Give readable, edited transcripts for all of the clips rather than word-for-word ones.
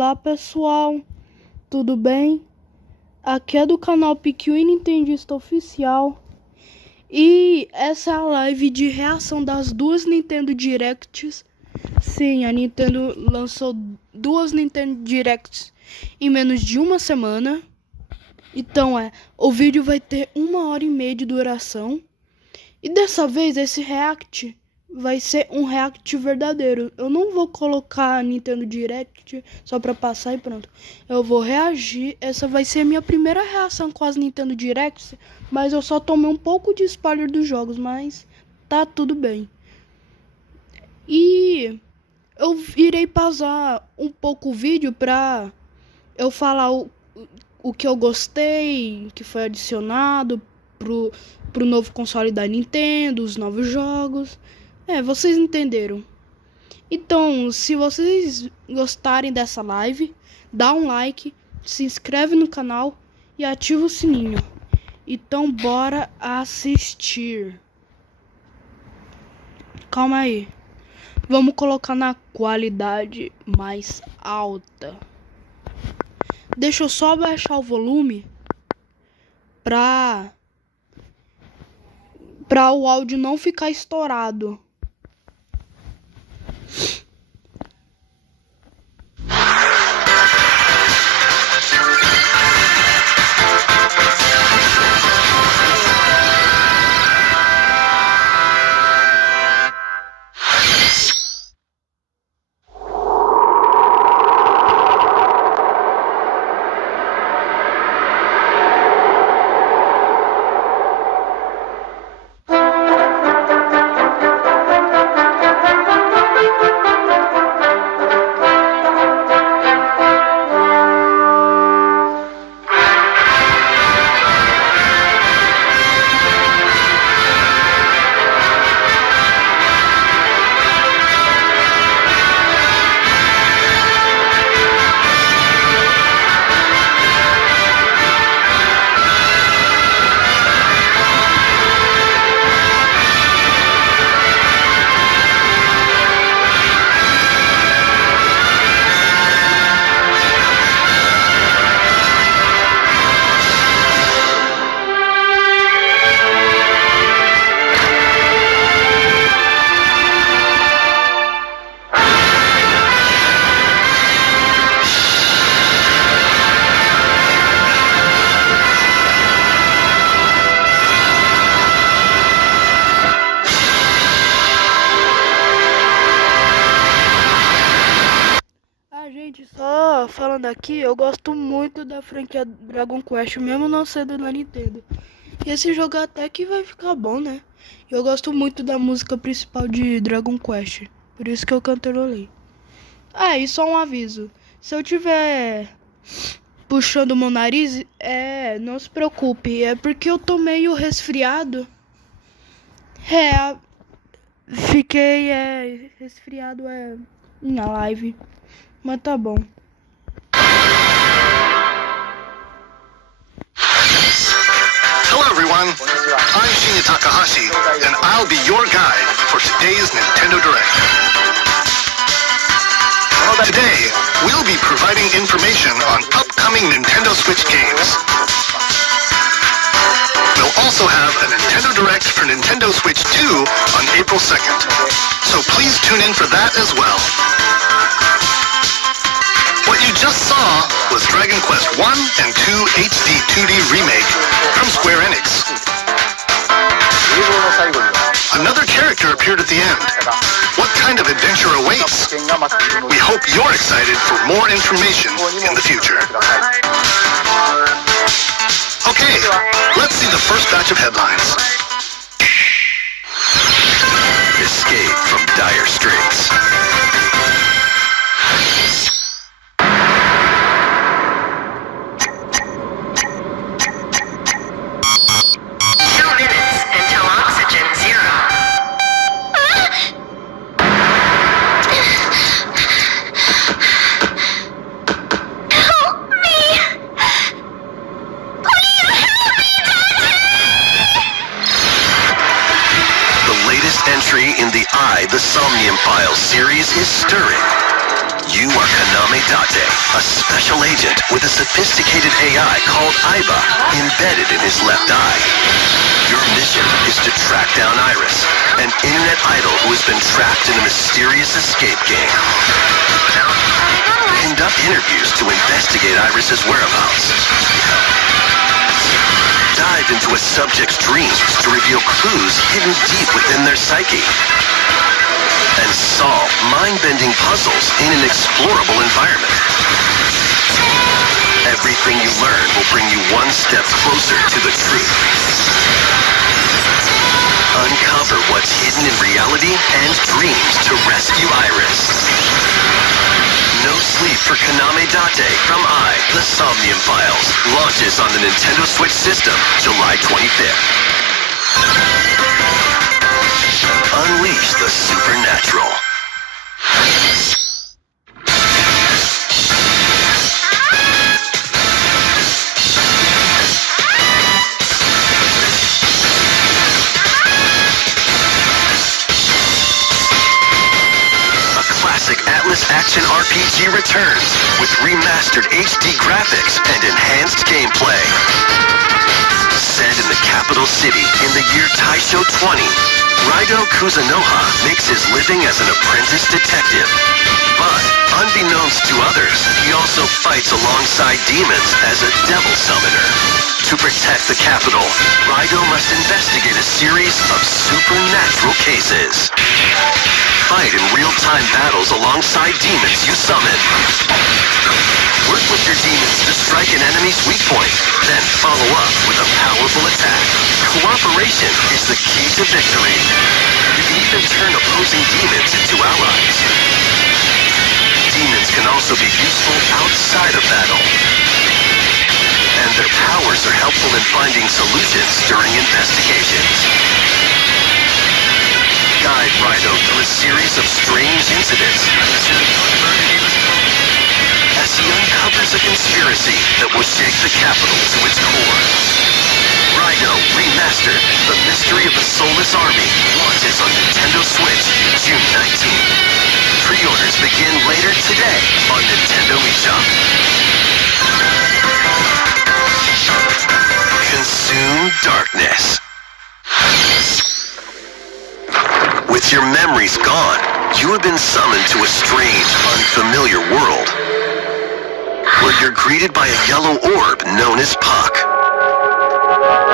Olá pessoal, tudo bem? Aqui é do canal Piqui Nintendista Oficial e essa é a live de reação das duas Nintendo Directs. Sim, a Nintendo lançou duas Nintendo Directs em menos de uma semana. Então o vídeo vai ter 1h30 de duração. E dessa vez esse react vai ser um react verdadeiro. Eu não vou colocar a Nintendo Direct só pra passar e pronto. Eu vou reagir. Essa vai ser a minha primeira reação com as Nintendo Directs. Mas eu só tomei um pouco de spoiler dos jogos, mas tá tudo bem. E eu irei pausar um pouco o vídeo pra eu falar o que eu gostei, que foi adicionado pro novo console da Nintendo, os novos jogos. Vocês entenderam. Então, se vocês gostarem dessa live, dá um like, se inscreve no canal e ativa o sininho. Então, bora assistir. Calma aí. Vamos colocar na qualidade mais alta. Deixa eu só baixar o volume pra o áudio não ficar estourado. Gente, só falando aqui, eu gosto muito da franquia Dragon Quest, mesmo não sendo da Nintendo. E esse jogo até que vai ficar bom, né? Eu gosto muito da música principal de Dragon Quest, por isso que eu cantarolei. E só um aviso, se eu tiver puxando o meu nariz, não se preocupe, é porque eu tô meio resfriado. Fiquei resfriado na live. Mas tá bom. Hello everyone, I'm Shinya Takahashi, and I'll be your guide for today's Nintendo Direct. Today, we'll be providing information on upcoming Nintendo Switch games. We'll also have a Nintendo Direct for Nintendo Switch 2 on April 2nd, so please tune in for that as well. What you just saw was Dragon Quest 1 and 2 HD 2D Remake from Square Enix. Another character appeared at the end. What kind of adventure awaits? We hope you're excited for more information in the future. Okay, let's see the first batch of headlines. Escape from dire straits. Entry in the The Somnium Files series is stirring. You You are Kaname Date, a special agent with a sophisticated AI called Aiba embedded in his left eye. Your mission is to track down Iris, an internet idol who has been trapped in a mysterious escape game. Conduct interviews to investigate Iris's whereabouts. Dive into a subject's dreams to reveal clues hidden deep within their psyche. And solve mind-bending puzzles in an explorable environment. Everything you learn will bring you one step closer to the truth. Uncover what's hidden in reality and dreams to rescue Iris. No Sleep for Kaname Date from The Somnium Files launches on the Nintendo Switch system July 25th. Unleash the supernatural. A classic Atlas action RPG returns with remastered HD graphics and enhanced gameplay. Set in the capital city in the year Taisho 20, Raido Kuzunoha makes his living as an apprentice detective. But, unbeknownst to others, he also fights alongside demons as a devil summoner. To protect the capital, Raido must investigate a series of supernatural cases. Fight in real-time battles alongside demons you summon. Work with your demons to strike an enemy's weak point, then follow up with a powerful attack. Cooperation is the key to victory. You can even turn opposing demons into allies. Demons can also be useful outside of battle. And their powers are helpful in finding solutions during investigations. Guide Raido through a series of strange incidents as he uncovers a conspiracy that will shake the capital to its core. Raido Remastered, The Mystery of the Soulless Army, launches on Nintendo Switch June 19th. Pre-orders begin later today on Nintendo eShop. Consume darkness. With your memories gone, you have been summoned to a strange, unfamiliar world, where you're greeted by a yellow orb known as Puck.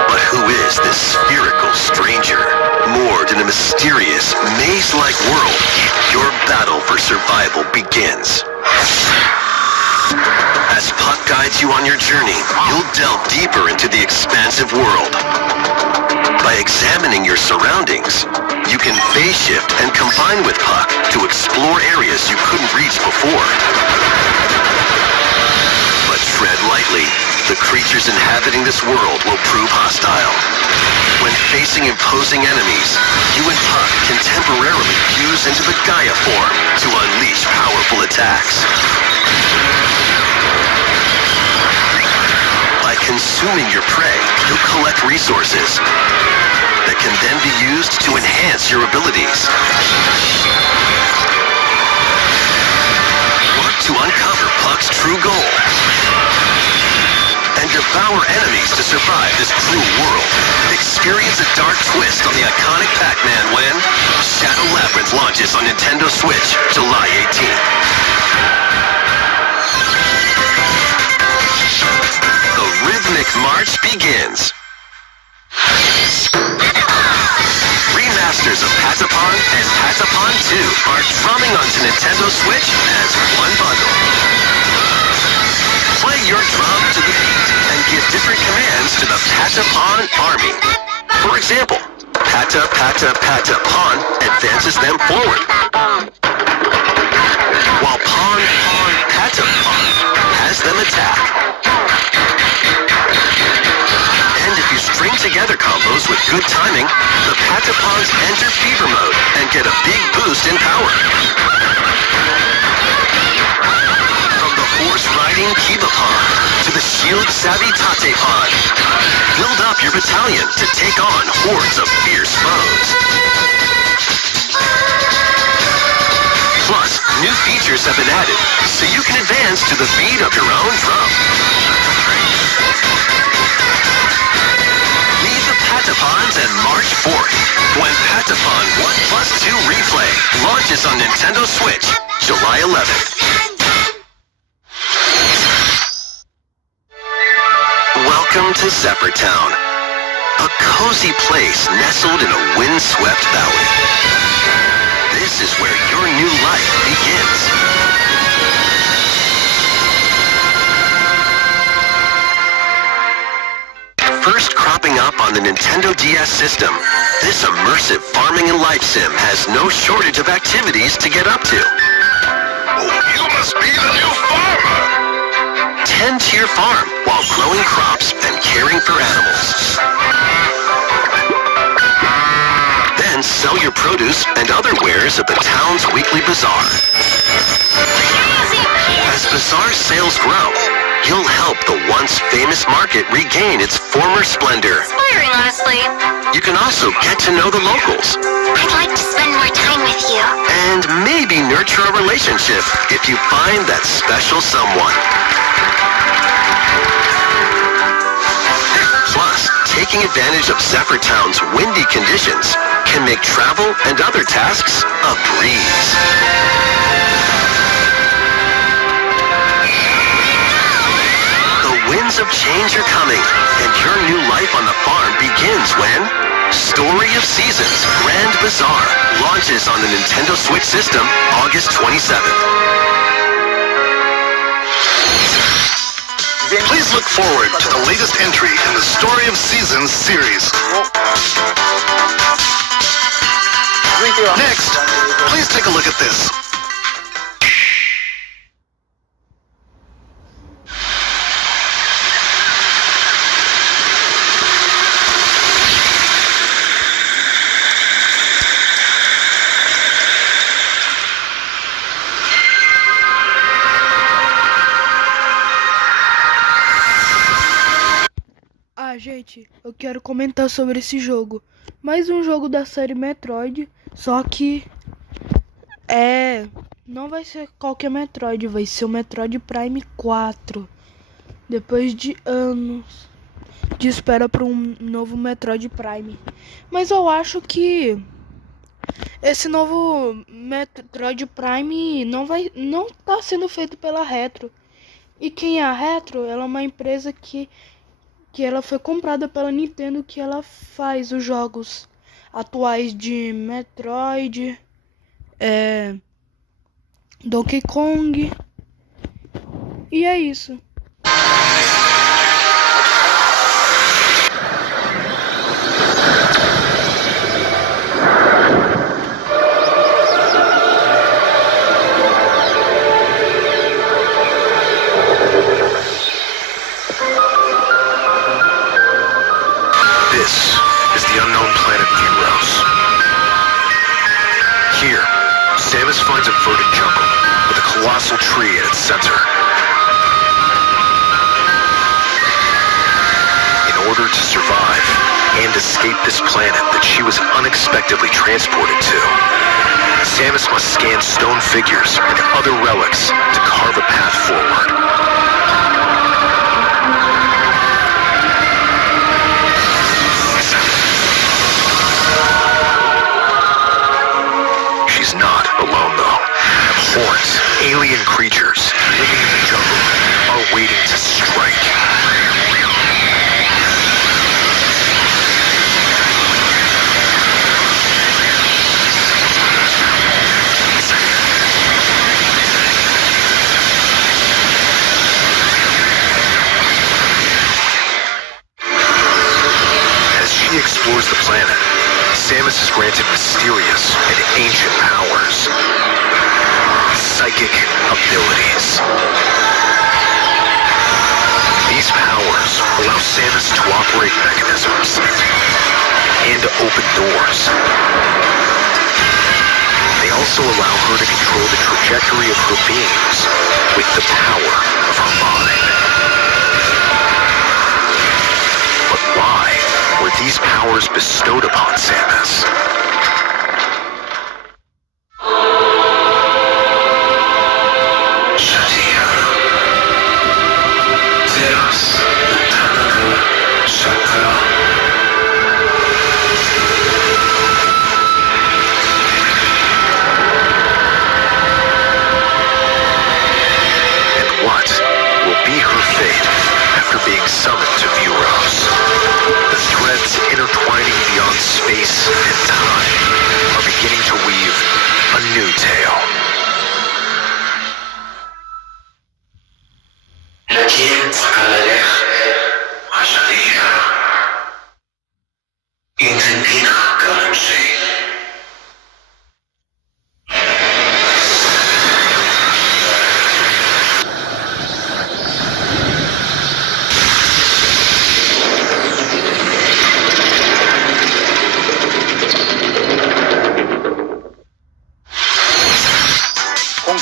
But who is this spherical stranger? Moored in a mysterious, maze-like world, your battle for survival begins. As Puck guides you on your journey, you'll delve deeper into the expansive world. By examining your surroundings, you can phase shift and combine with Puck to explore areas you couldn't reach before. But tread lightly. The creatures inhabiting this world will prove hostile. When facing imposing enemies, you and Puck can temporarily fuse into the Gaia form to unleash powerful attacks. By consuming your prey, you'll collect resources that can then be used to enhance your abilities. Work to uncover Puck's true goal and devour enemies to survive this cruel world. Experience a dark twist on the iconic Pac-Man when Shadow Labyrinth launches on Nintendo Switch July 18th. The rhythmic march begins. Remasters of Patapon and Patapon 2 are drumming onto Nintendo Switch as one bundle. Play your drum to the beat and give different commands to the Patapon army. For example, Pata Pata Patapon advances them forward, while Pon Pon Patapon has them attack. And if you string together combos with good timing, the Patapons enter fever mode and get a big boost in power. From the horse-riding Kibapon to the shield-savvy Tatepon, build up your battalion to take on hordes of fierce foes. Plus, New features have been added, so you can advance to the beat of your own drum. Leave the Patapons and march forth when Patapon 1+2 Replay launches on Nintendo Switch, July 11th. Welcome to Zephyr-Town, a cozy place nestled in a windswept valley. This is where your new life begins. First cropping up on the Nintendo DS system, this immersive farming and life sim has no shortage of activities to get up to. Oh, you must be the new farmer! Tend to your farm while growing crops and caring for animals. Then sell your produce and other wares at the town's weekly bazaar. As bazaar sales grow, you'll help the once famous market regain its former splendor. Inspiring, honestly. You can also get to know the locals I'd like to spend more time with you. and maybe nurture a relationship if you find that special someone. Plus, taking advantage of Zephyr-Town's windy conditions can make travel and other tasks a breeze. The winds of change are coming, and your new life on the farm begins when Story of Seasons Grand Bazaar launches on the Nintendo Switch system August 27th. Please look forward to the latest entry in the Story of Seasons series. Next, please take a look at this. Gente, eu quero comentar sobre esse jogo. Mais um jogo da série Metroid, só que não vai ser qualquer Metroid, vai ser o Metroid Prime 4. Depois de anos de espera para um novo Metroid Prime. Mas eu acho que esse novo Metroid Prime não tá sendo feito pela Retro. E quem é a Retro? Ela é uma empresa que ela foi comprada pela Nintendo, que ela faz os jogos atuais de Metroid, Donkey Kong, e é isso. This is the unknown planet Euros. Here, Samus finds a verdant jungle with a colossal tree at its center. In order to survive and escape this planet that she was unexpectedly transported to, Samus must scan stone figures and other relics to carve a path forward. She's not alone, though. Hordes, alien creatures living in the jungle are waiting to strike. As she explores the planet, Samus is granted mysterious and ancient powers. Psychic abilities. These powers allow Samus to operate mechanisms and to open doors. They also allow her to control the trajectory of her beings with the power of her mind. But why were these powers bestowed upon Samus? big summon to Vuros. The threads intertwining beyond space and time are beginning to weave a new tale.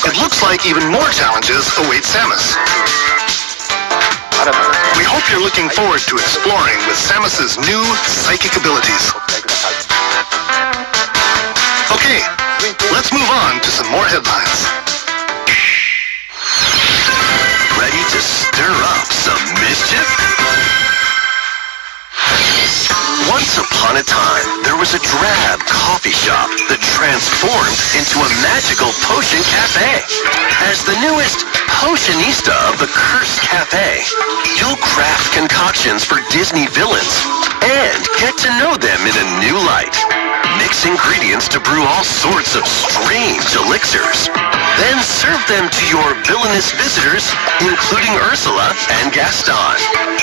It looks like even more challenges await Samus. We hope you're looking forward to exploring with Samus's new psychic abilities. Okay, let's move on to some more headlines. Ready to stir up some mischief? Once upon a time, there was a drab coffee shop that transformed into a magical potion cafe. As the newest potionista of the Cursed Cafe, you'll craft concoctions for Disney villains and get to know them in a new light. Mix ingredients to brew all sorts of strange elixirs. Then serve them to your villainous visitors, including Ursula and Gaston.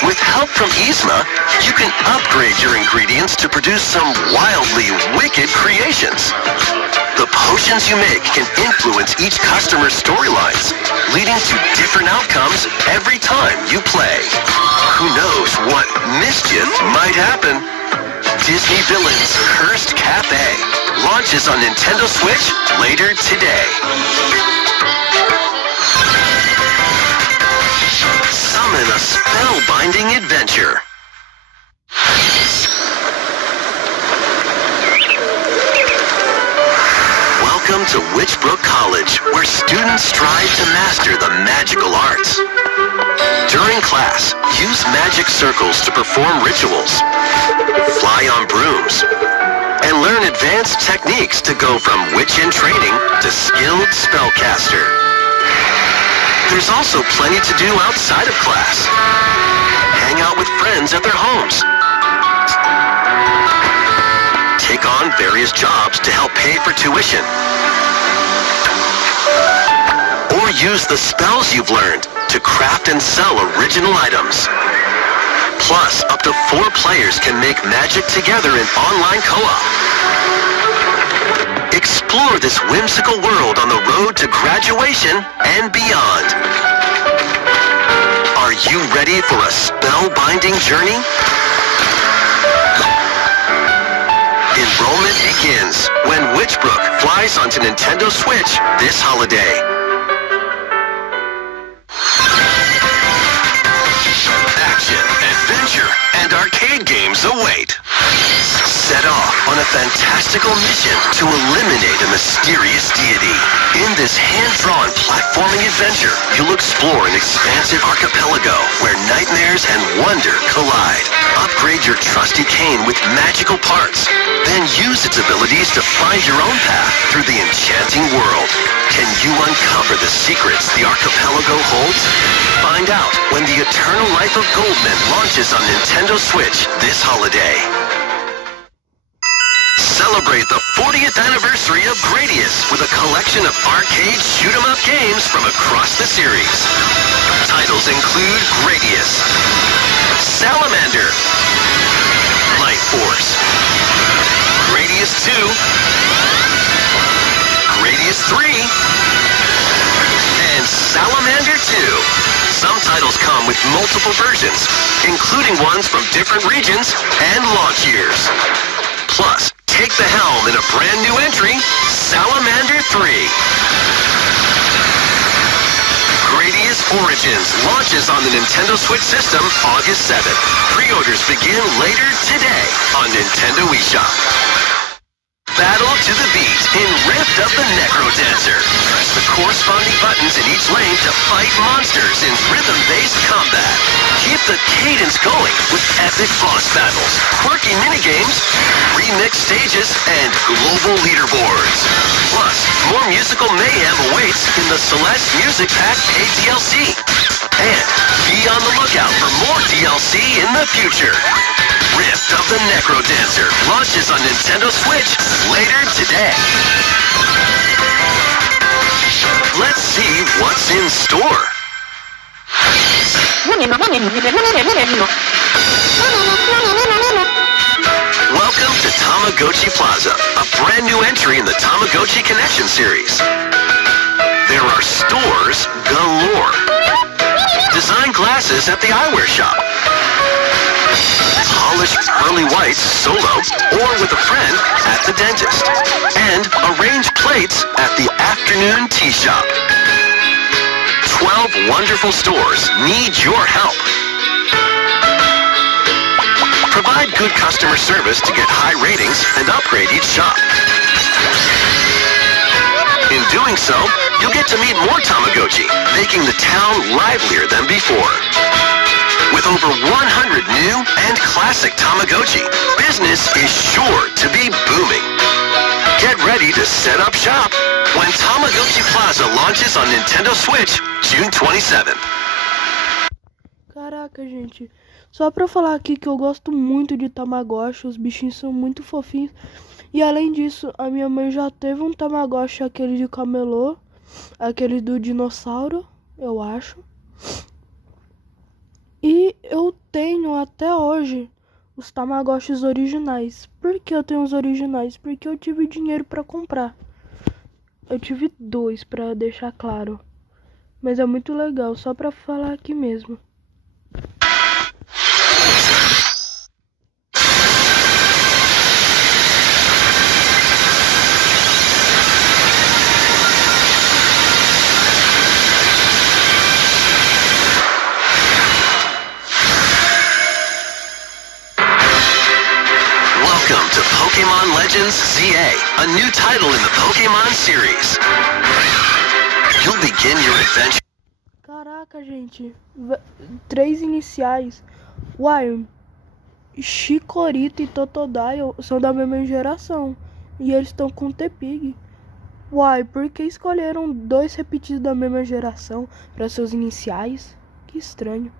With help from Yzma, you can upgrade your ingredients to produce some wildly wicked creations. The potions you make can influence each customer's storylines, leading to different outcomes every time you play. Who knows what mischief might happen? Disney Villains Cursed Cafe launches on Nintendo Switch later today. Summon a spellbinding adventure. Welcome to Witchbrook College, where students strive to master the magical arts. During class, use magic circles to perform rituals, fly on brooms, and learn advanced techniques to go from witch in training to skilled spellcaster. There's also plenty to do outside of class. Hang out with friends at their homes. Take on various jobs to help pay for tuition. Or use the spells you've learned to craft and sell original items. Plus, up to 4 players can make magic together in online co-op. Explore this whimsical world on the road to graduation and beyond. Are you ready for a spellbinding journey? Enrollment begins when Witchbrook flies onto Nintendo Switch this holiday. Action, adventure, and arcade games await. Set off on a fantastical mission to eliminate a mysterious deity. In this hand-drawn platforming adventure, you'll explore an expansive archipelago where nightmares and wonder collide. Upgrade your trusty cane with magical parts, then use its abilities to find your own path through the enchanting world. Can you uncover the secrets the archipelago holds? Find out when the Eternal Life of Goldman launches on Nintendo Switch this holiday. Celebrate the 40th anniversary of Gradius with a collection of arcade shoot-'em-up games from across the series. Titles include Gradius, Salamander, Light Force, Gradius 2, Gradius 3, and Salamander 2. Some titles come with multiple versions, including ones from different regions and launch years. Plus, take the helm in a brand new entry, Salamander 3. Gradius Origins launches on the Nintendo Switch system August 7th. Pre-orders begin later today on Nintendo eShop. Battle to the beat in Rift of the Necro Dancer. Press the corresponding buttons in each lane to fight monsters in rhythm-based combat. Keep the cadence going with epic boss battles, quirky minigames, remixed stages, and global leaderboards. Plus, more musical mayhem awaits in the Celeste Music Pack paid DLC. And be be on the lookout for more DLC in the future. Rift of the Necro Dancer launches on Nintendo Switch later today. Let's see what's in store. Welcome to Tamagotchi Plaza, a brand new entry in the Tamagotchi Connection series. There are stores galore. Design glasses at the eyewear shop. Polished pearly whites solo or with a friend at the dentist. And arranged plates at the afternoon tea shop. 12 wonderful stores need your help. Provide good customer service to get high ratings and upgrade each shop. In doing so, you'll get to meet more Tamagotchi, making the town livelier than before. With over 100 new and classic Tamagotchi, business is sure to be booming. Get ready to set up shop when Tamagotchi Plaza launches on Nintendo Switch June 27th. Caraca, gente. Só pra falar aqui que eu gosto muito de Tamagotchi, os bichinhos são muito fofinhos. E além disso, a minha mãe já teve um Tamagotchi, aquele de camelô, aquele do dinossauro, eu acho. E eu tenho até hoje os Tamagotchis originais. Por que eu tenho os originais? Porque eu tive dinheiro pra comprar. Eu tive 2, pra deixar claro. Mas é muito legal, só pra falar aqui mesmo. Welcome to Pokemon Legends ZA, a new title in the Pokemon series. You'll begin your adventure. Caraca, gente. 3 iniciais. Uai, Chikorita e Totodile são da mesma geração. E eles estão com T-Pig. Uai, por que escolheram 2 repetidos da mesma geração para seus iniciais? Que estranho.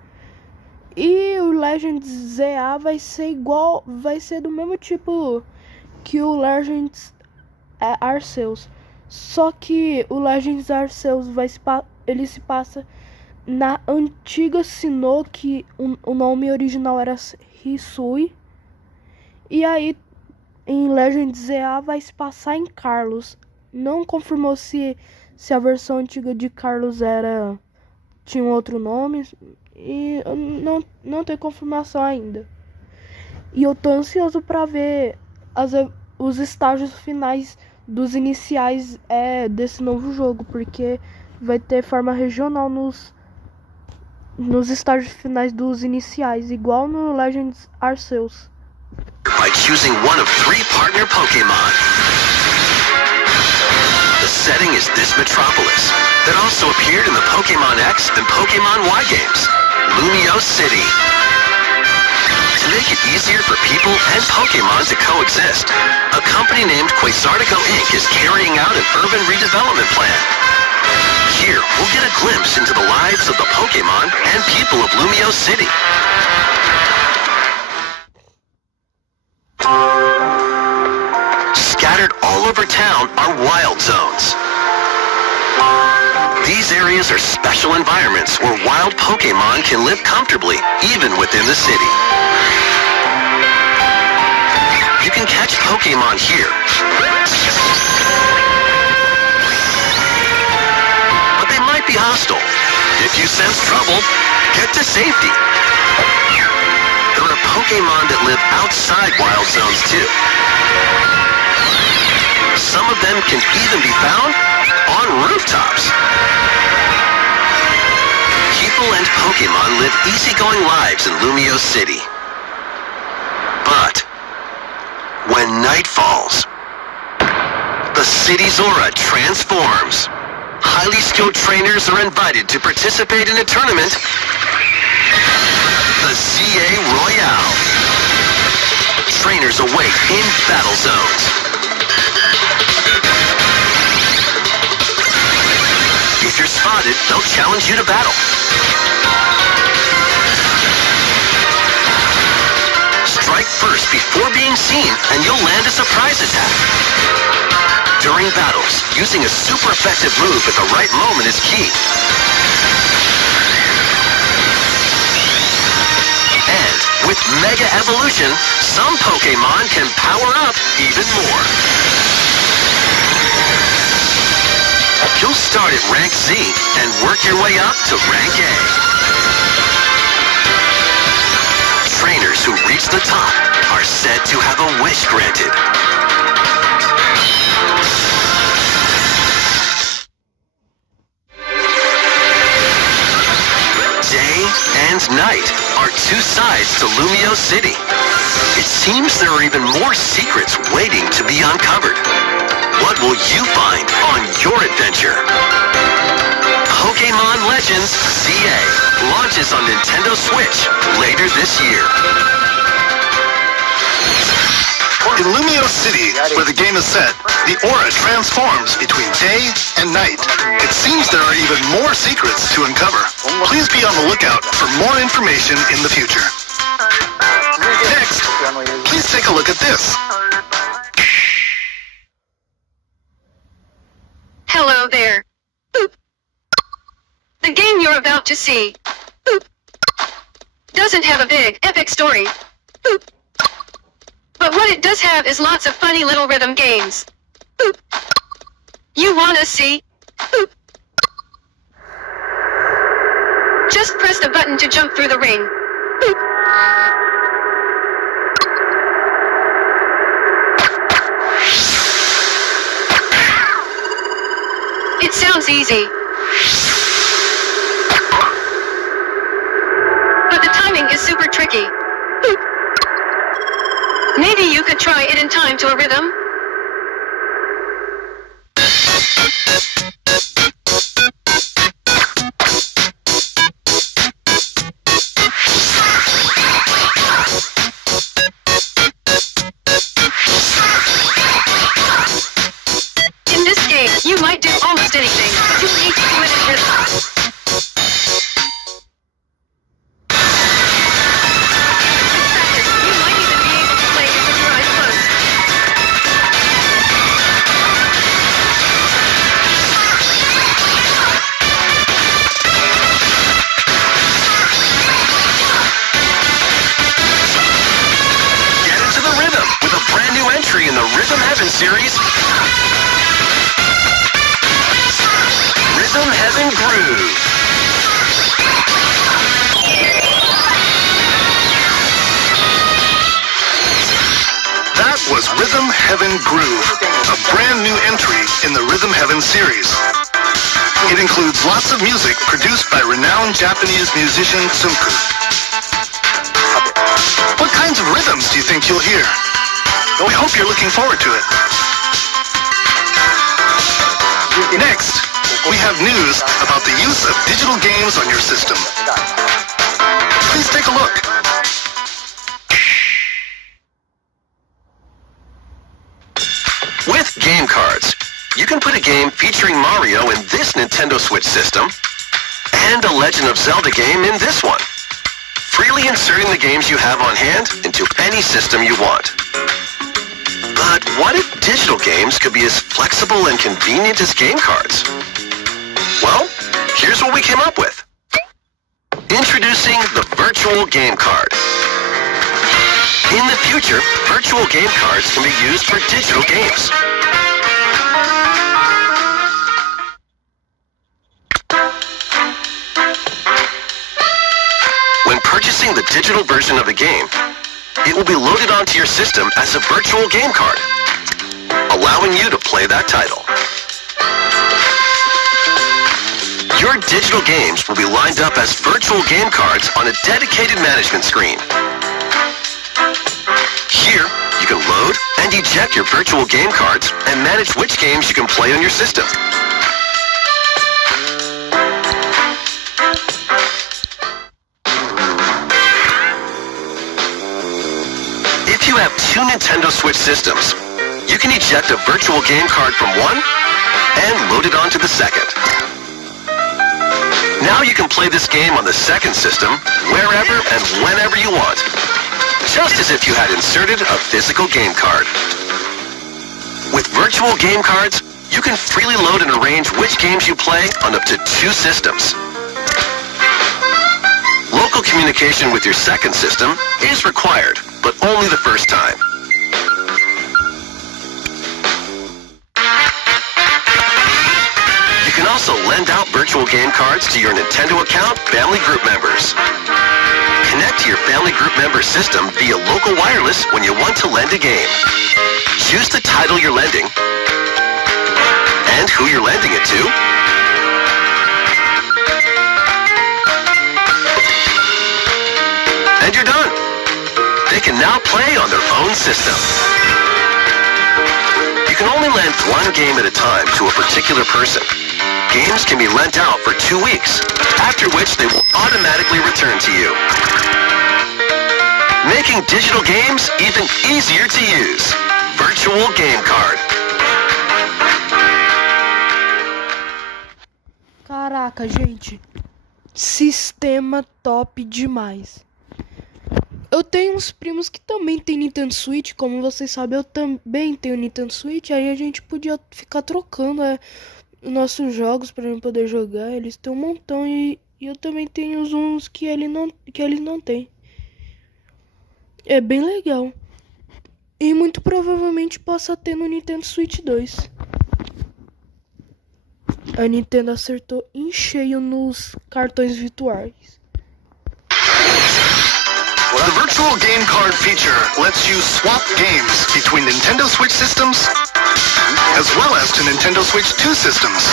E o Legends ZA vai ser igual, vai ser do mesmo tipo que o Legends Arceus. Só que o Legends Arceus ele se passa na antiga Sinnoh, que o nome original era Hisui. E aí em Legends ZA vai se passar em Kalos. Não confirmou se a versão antiga de Kalos tinha um outro nome. E não tem confirmação ainda. E eu tô ansioso pra ver os estágios finais dos iniciais desse novo jogo, porque vai ter forma regional nos estágios finais dos iniciais, igual no Legends Arceus. By choosing one of 3 partner Pokemon. The setting is this metropolis that also appeared in the Pokemon X and Pokemon Y games, Lumio City. To make it easier for people and Pokemon to coexist, a company named Quasartico Inc. is carrying out an urban redevelopment plan. Here, we'll get a glimpse into the lives of the Pokemon and people of Lumio City. Scattered all over town are wild zones. These areas are special environments where wild Pokemon can live comfortably, even within the city. You can catch Pokemon here. But they might be hostile. If you sense trouble, get to safety. There are Pokemon that live outside wild zones too. Some of them can even be found on rooftops. People and Pokemon live easygoing lives in Lumio City. But when night falls, the city's aura transforms. Highly skilled trainers are invited to participate in a tournament, the ZA Royale. Trainers await in battle zones. If you're spotted, they'll challenge you to battle. before being seen, and you'll land a surprise attack. During battles, using a super effective move at the right moment is key. And with Mega Evolution, some Pokemon can power up even more. You'll start at rank Z and work your way up to rank A. Trainers who reach the top are said to have a wish granted. Day and night are two sides to Lumio City. It seems there are even more secrets waiting to be uncovered. What will you find on your adventure? Pokémon Legends CA launches on Nintendo Switch later this year. In Lumio City, where the game is set, the aura transforms between day and night. It seems there are even more secrets to uncover. Please be on the lookout for more information in the future. Next, please take a look at this. Hello there. Boop. The game you're about to see, boop, doesn't have a big, epic story. Boop. But what it does have is lots of funny little rhythm games. Boop. You wanna see? Boop. Just press the button to jump through the ring. Boop. It sounds easy. But the timing is super tricky. Boop. Maybe you could try it in time to a rhythm. In this game, you might do almost anything, but you need to do it in rhythm. In the Rhythm Heaven series, Rhythm Heaven Groove. That was Rhythm Heaven Groove, a brand new entry in the Rhythm Heaven series. It includes lots of music produced by renowned Japanese musician Tsunku. What kinds of rhythms do you think you'll hear? We hope you're looking forward to it. Next, we have news about the use of digital games on your system. Please take a look. With game cards, you can put a game featuring Mario in this Nintendo Switch system and a Legend of Zelda game in this one, freely inserting the games you have on hand into any system you want. But what if digital games could be as flexible and convenient as game cards? Well, here's what we came up with. Introducing the Virtual Game Card. In the future, virtual game cards can be used for digital games. When purchasing the digital version of a game, it will be loaded onto your system as a virtual game card, allowing you to play that title. Your digital games will be lined up as virtual game cards on a dedicated management screen. Here, you can load and eject your virtual game cards and manage which games you can play on your system. If you have two Nintendo Switch systems, you can eject a virtual game card from one and load it onto the second. Now you can play this game on the second system wherever and whenever you want. just as if you had inserted a physical game card. With virtual game cards, you can freely load and arrange which games you play on up to 2 systems. Local communication with your second system is required, but only the first time. You can also lend out virtual game cards to your Nintendo account family group members. Connect to your family group member system via local wireless when you want to lend a game. Choose the title you're lending and who you're lending it to. And you're done. They can now play on their own system. You can only lend one game at a time to a particular person. Games can be lent out for 2 weeks, after which they will automatically return to you. Making digital games even easier to use. Virtual Game Card. Caraca, gente. Sistema top demais. Eu tenho uns primos que também tem Nintendo Switch. Como vocês sabem, eu também tenho Nintendo Switch. Aí a gente podia ficar trocando nossos jogos pra gente poder jogar. Eles têm um montão e eu também tenho uns que eles não têm. É bem legal. E muito provavelmente possa ter no Nintendo Switch 2. A Nintendo acertou em cheio nos cartões virtuais. The virtual game card feature lets you swap games between Nintendo Switch systems as well as to Nintendo Switch 2 systems.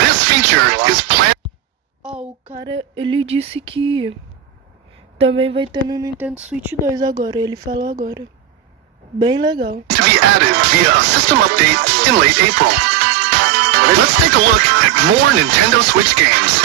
This feature is planned. O cara, ele disse que também vai ter no Nintendo Switch 2 agora, ele falou agora. Bem legal. To be added via a system update in late April. Let's take a look at more Nintendo Switch games.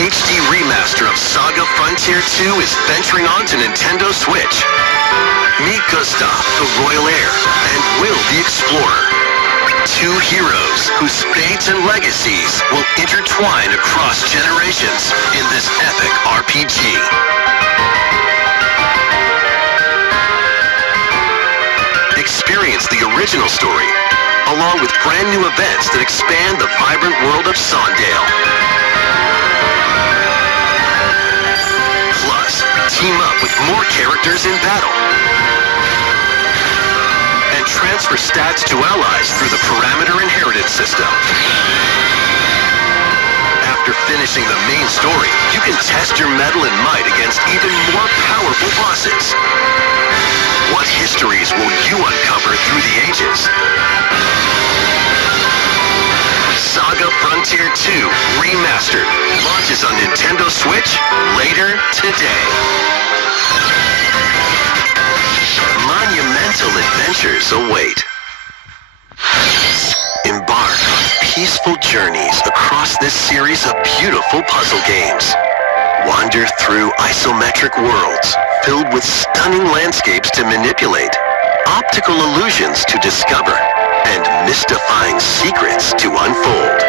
HD remaster of Saga Frontier 2 is venturing on to Nintendo Switch. Meet Gustav, the Royal Heir, and Will, the Explorer. Two heroes whose fates and legacies will intertwine across generations in this epic RPG. Experience the original story, along with brand new events that expand the vibrant world of Sondale. Plus, team up with more characters in battle. And transfer stats to allies through the Parameter Inheritance system. After finishing the main story, you can test your mettle and might against even more powerful bosses. What histories will you uncover through the ages? Saga Frontier 2 Remastered launches on Nintendo Switch later today. Monumental adventures await. Embark on peaceful journeys across this series of beautiful puzzle games. Wander through isometric worlds filled with stunning landscapes to manipulate, optical illusions to discover, and mystifying secrets to unfold.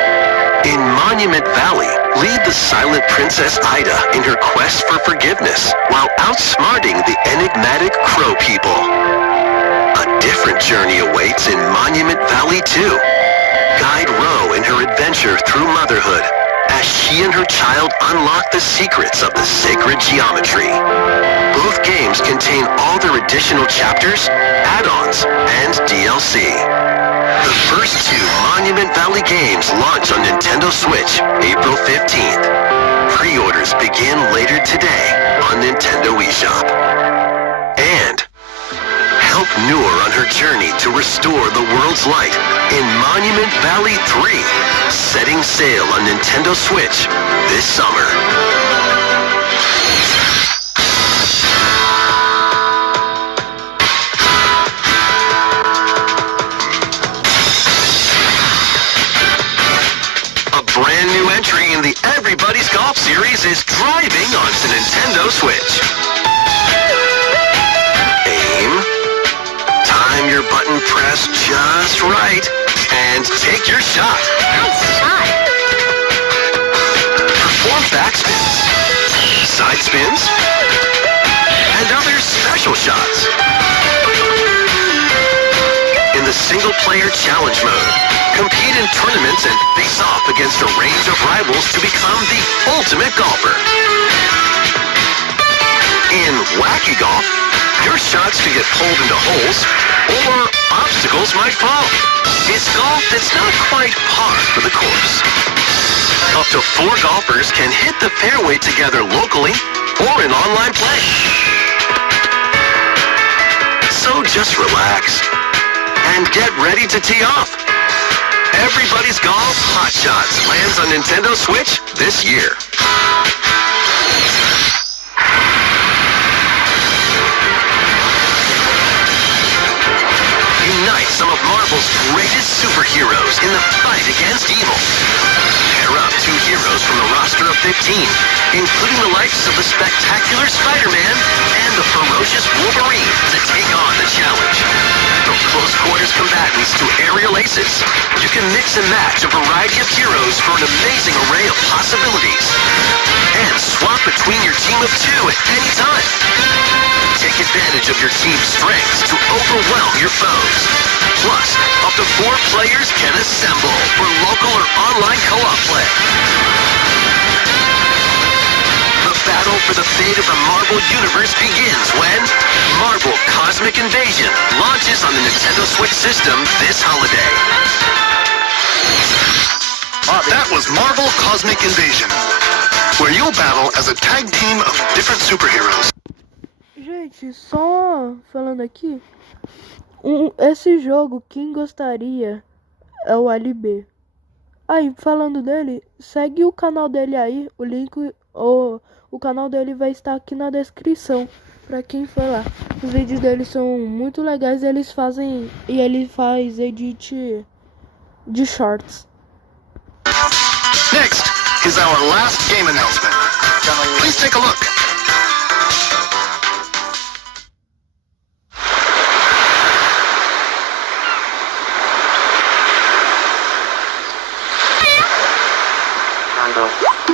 In Monument Valley, lead the silent Princess Ida in her quest for forgiveness while outsmarting the enigmatic Crow people. A different different journey awaits in Monument Valley 2. Guide Ro in her adventure through motherhood as she and her child unlock the secrets of the sacred geometry. Both games contain all their additional chapters, add-ons, and DLC. The first two Monument Valley games launch on Nintendo Switch April 15th. Pre-orders begin later today on Nintendo eShop. And help Noor on her journey to restore the world's light in Monument Valley 3, setting sail on Nintendo Switch this summer. A brand new entry in the Everybody's Golf series is driving onto Nintendo Switch. Aim, time your button press just right, and take your shot. Nice shot. Perform backspins, side spins, and other special shots. In the single-player challenge mode, compete in tournaments and face off against a range of rivals to become the ultimate golfer. In Wacky Golf, your shots can get pulled into holes, or obstacles might fall. It's golf that's not quite par for the course. Up to 4 golfers can hit the fairway together locally or in online play. So just relax and get ready to tee off. Everybody's Golf Hot Shots lands on Nintendo Switch this year. Unite some of Marvel's greatest superheroes in the fight against evil. Pair up 2 heroes from the roster of 15, including the likes of the spectacular Spider-Man and the ferocious Wolverine to take on the challenge. From close quarters combatants to aerial aces, you can mix and match a variety of heroes for an amazing array of possibilities. And swap between your team of 2 at any time. Take advantage of your team's strengths to overwhelm your foes. Plus, up to 4 players can assemble for local or online co-op play. The battle for the fate of the Marvel Universe begins when Marvel Cosmic Invasion launches on the Nintendo Switch system this holiday. That was Marvel Cosmic Invasion, where you'll battle as a tag team of different superheroes. Gente, só falando aqui, esse jogo, quem gostaria é o LB. Aí, falando dele, segue o canal dele aí, o link, o canal dele vai estar aqui na descrição, pra quem for lá. Os vídeos dele são muito legais, ele faz edit de shorts. Next is our last game announcement. Please take a look.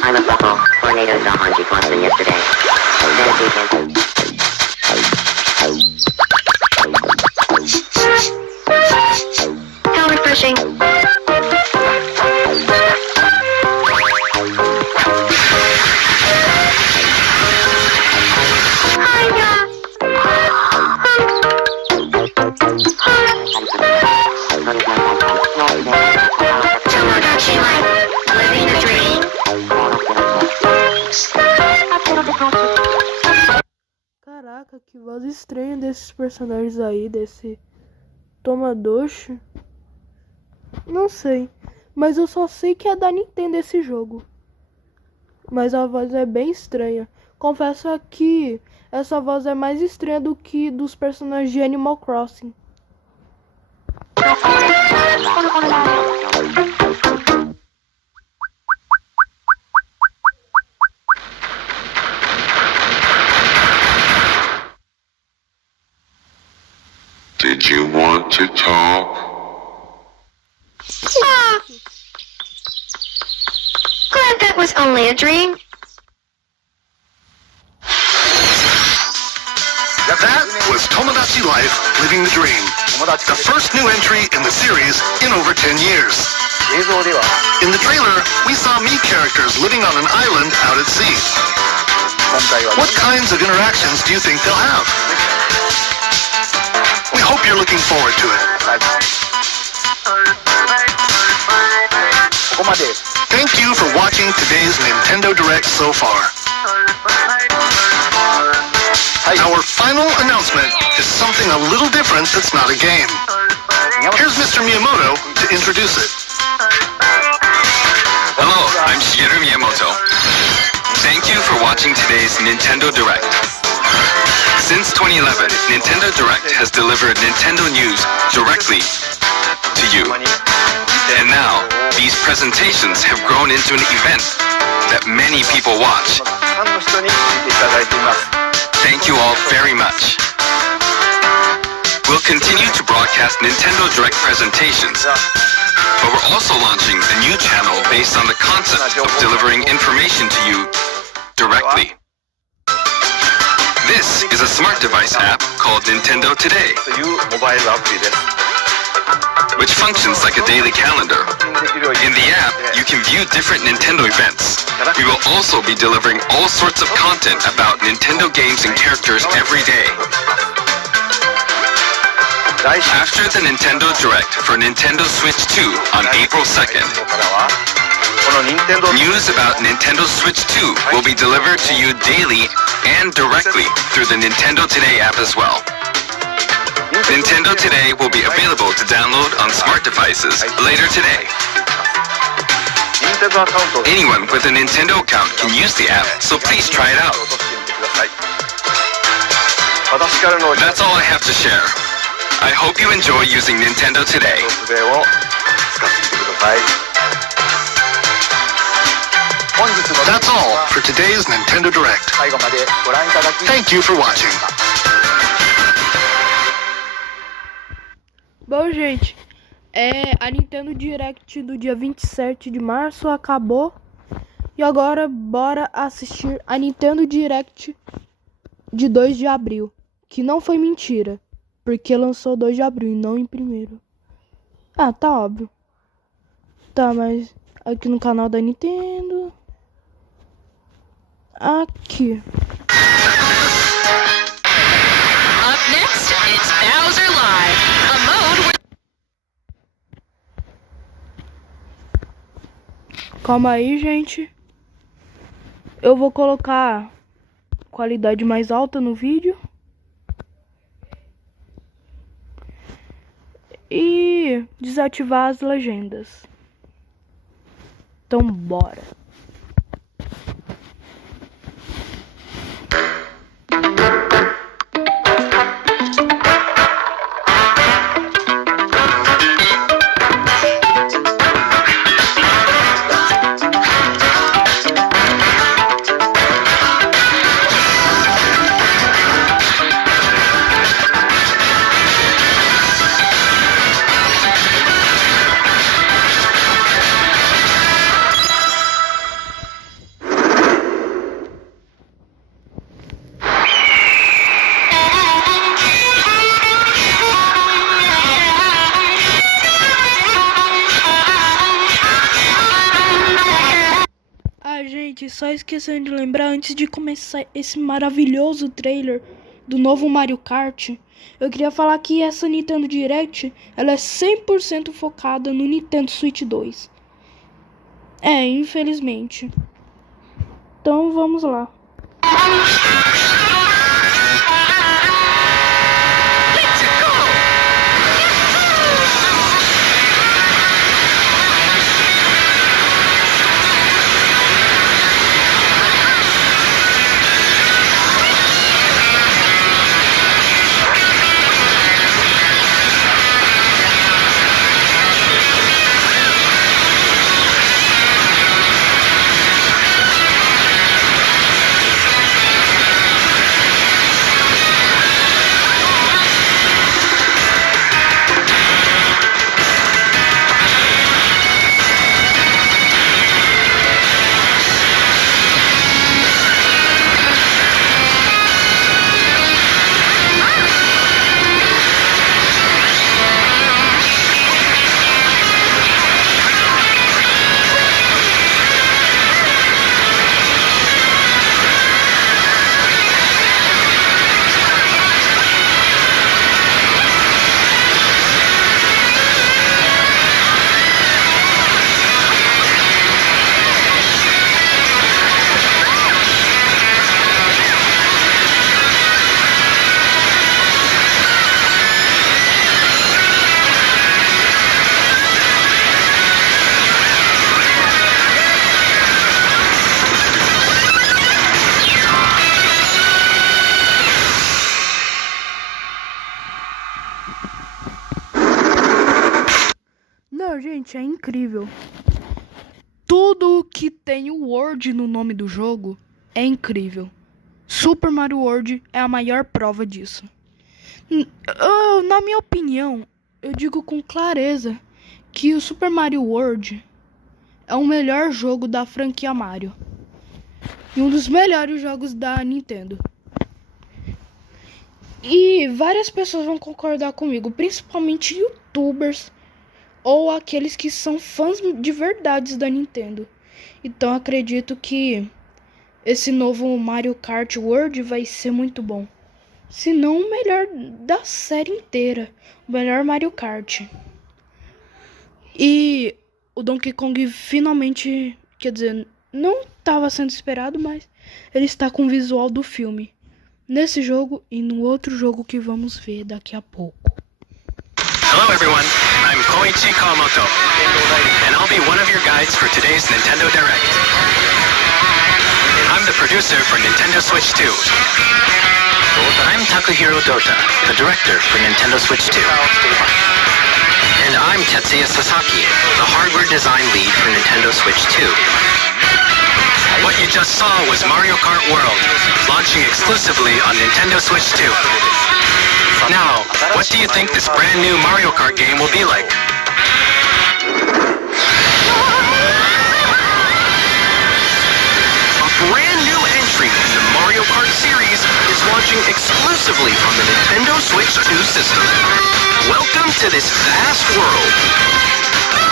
I'm a buckle. Tornadoes saw Hanji Boston yesterday. How refreshing. Tomodachi life. Living the dream. Caraca, que voz estranha desses personagens aí, desse Tomodachi. Não sei, mas eu só sei que é da Nintendo esse jogo. Mas a voz é bem estranha. Confesso que essa voz é mais estranha do que dos personagens de Animal Crossing. Did you want to talk? Glad that was only a dream. That was Tomodachi Life, Living the Dream. the first new entry in the series in over 10 years. In the trailer, we saw Mii characters living on an island out at sea. What kinds of interactions do you think they'll have? We hope you're looking forward to it. Thank you for watching today's Nintendo Direct so far. Our final announcement is something a little different that's not a game. Here's Mr. Miyamoto to introduce it. Hello, I'm Shigeru Miyamoto. Thank you for watching today's Nintendo Direct. Since 2011, Nintendo Direct has delivered Nintendo news directly to you. And now, these presentations have grown into an event that many people watch. Thank you all very much. We'll continue to broadcast Nintendo Direct presentations, but we're also launching a new channel based on the concept of delivering information to you directly. This is a smart device app called Nintendo Today, which functions like a daily calendar. In the app, you can view different Nintendo events. We will also be delivering all sorts of content about Nintendo games and characters every day. After the Nintendo Direct for Nintendo Switch 2 on April 2nd, news about Nintendo Switch 2 will be delivered to you daily and directly through the Nintendo Today app as well. Nintendo Today will be available to download on smart devices later today. Anyone with a Nintendo account can use the app, so please try it out. That's all I have to share. I hope you enjoy using Nintendo Today. That's all for today's Nintendo Direct. Thank you for watching. Bom, gente, a Nintendo Direct do dia 27 de março acabou. E agora, bora assistir a Nintendo Direct de 2 de abril. Que não foi mentira, porque lançou 2 de abril e não em 1º. Ah, tá óbvio. Tá, mas aqui no canal da Nintendo. Aqui. Up next, it's Bowser Live, a mode where... Calma aí, gente. Eu vou colocar qualidade mais alta no vídeo. E desativar as legendas. Então, bora. Gente, só esquecendo de lembrar, antes de começar esse maravilhoso trailer do novo Mario Kart, eu queria falar que essa Nintendo Direct, ela é 100% focada no Nintendo Switch 2. Infelizmente. Então, vamos lá. Não, gente, é incrível. Tudo que tem o World no nome do jogo é incrível. Super Mario World é a maior prova disso. Na minha opinião, eu digo com clareza que o Super Mario World é o melhor jogo da franquia Mario. E um dos melhores jogos da Nintendo. E várias pessoas vão concordar comigo, principalmente YouTubers ou aqueles que são fãs de verdade da Nintendo. Então acredito que esse novo Mario Kart World vai ser muito bom. Se não o melhor da série inteira. O melhor Mario Kart. E o Donkey Kong finalmente, quer dizer, não estava sendo esperado, mas ele está com o visual do filme. Nesse jogo e no outro jogo que vamos ver daqui a pouco. Hello everyone, I'm Koichi Kawamoto, and I'll be one of your guides for today's Nintendo Direct. I'm the producer for Nintendo Switch 2. I'm Takahiro Dota, the director for Nintendo Switch 2. And I'm Tetsuya Sasaki, the hardware design lead for Nintendo Switch 2. What you just saw was Mario Kart World, launching exclusively on Nintendo Switch 2. Now, what do you think this brand new Mario Kart game will be like? A brand new entry in the Mario Kart series is launching exclusively on the Nintendo Switch 2 system. Welcome to this vast world.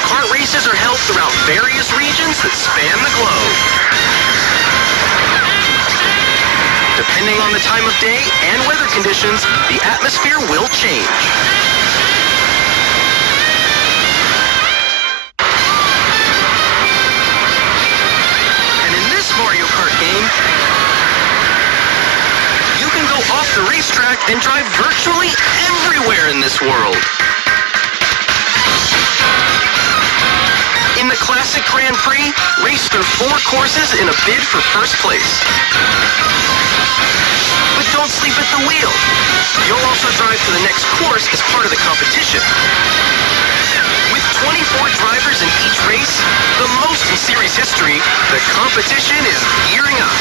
Kart races are held throughout various regions that span the globe. Depending on the time of day and weather conditions, the atmosphere will change. And in this Mario Kart game, you can go off the racetrack and drive virtually everywhere in this world. In the Classic Grand Prix, race through 4 courses in a bid for first place. But don't sleep at the wheel. You'll also drive to the next course as part of the competition. With 24 drivers in each race, the most in series history, the competition is gearing up.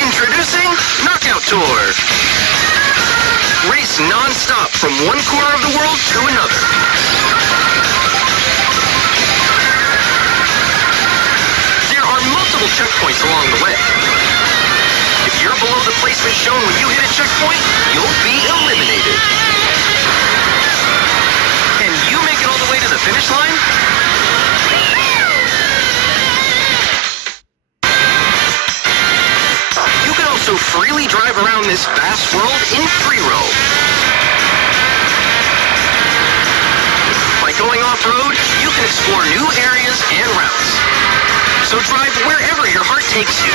Introducing Knockout Tour. Race non-stop from one corner of the world to another. There are multiple checkpoints along the way. If you're below the placement shown when you hit a checkpoint, you'll be eliminated. Can you make it all the way to the finish line? You can also freely drive around this vast world in free roam. By going off-road, you can explore new areas and routes. So drive wherever your heart takes you.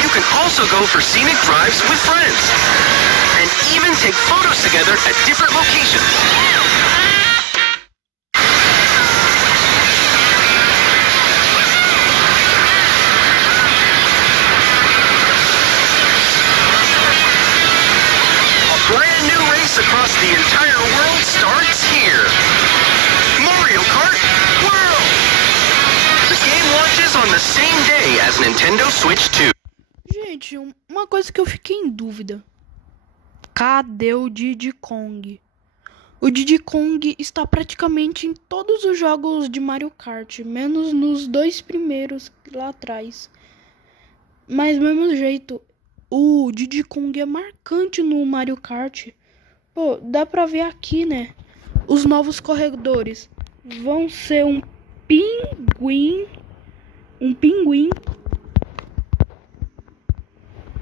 You can also go for scenic drives with friends. And even take photos together at different locations. Brand new race across the entire world starts here. Mario Kart World! The game launches on the same day as Nintendo Switch 2. Gente, uma coisa que eu fiquei em dúvida. Cadê o Diddy Kong? O Diddy Kong está praticamente em todos os jogos de Mario Kart, menos nos 2 primeiros lá atrás. Mas do mesmo jeito, o Diddy Kong é marcante no Mario Kart. Pô, dá pra ver aqui, né? Os novos corredores vão ser um pinguim,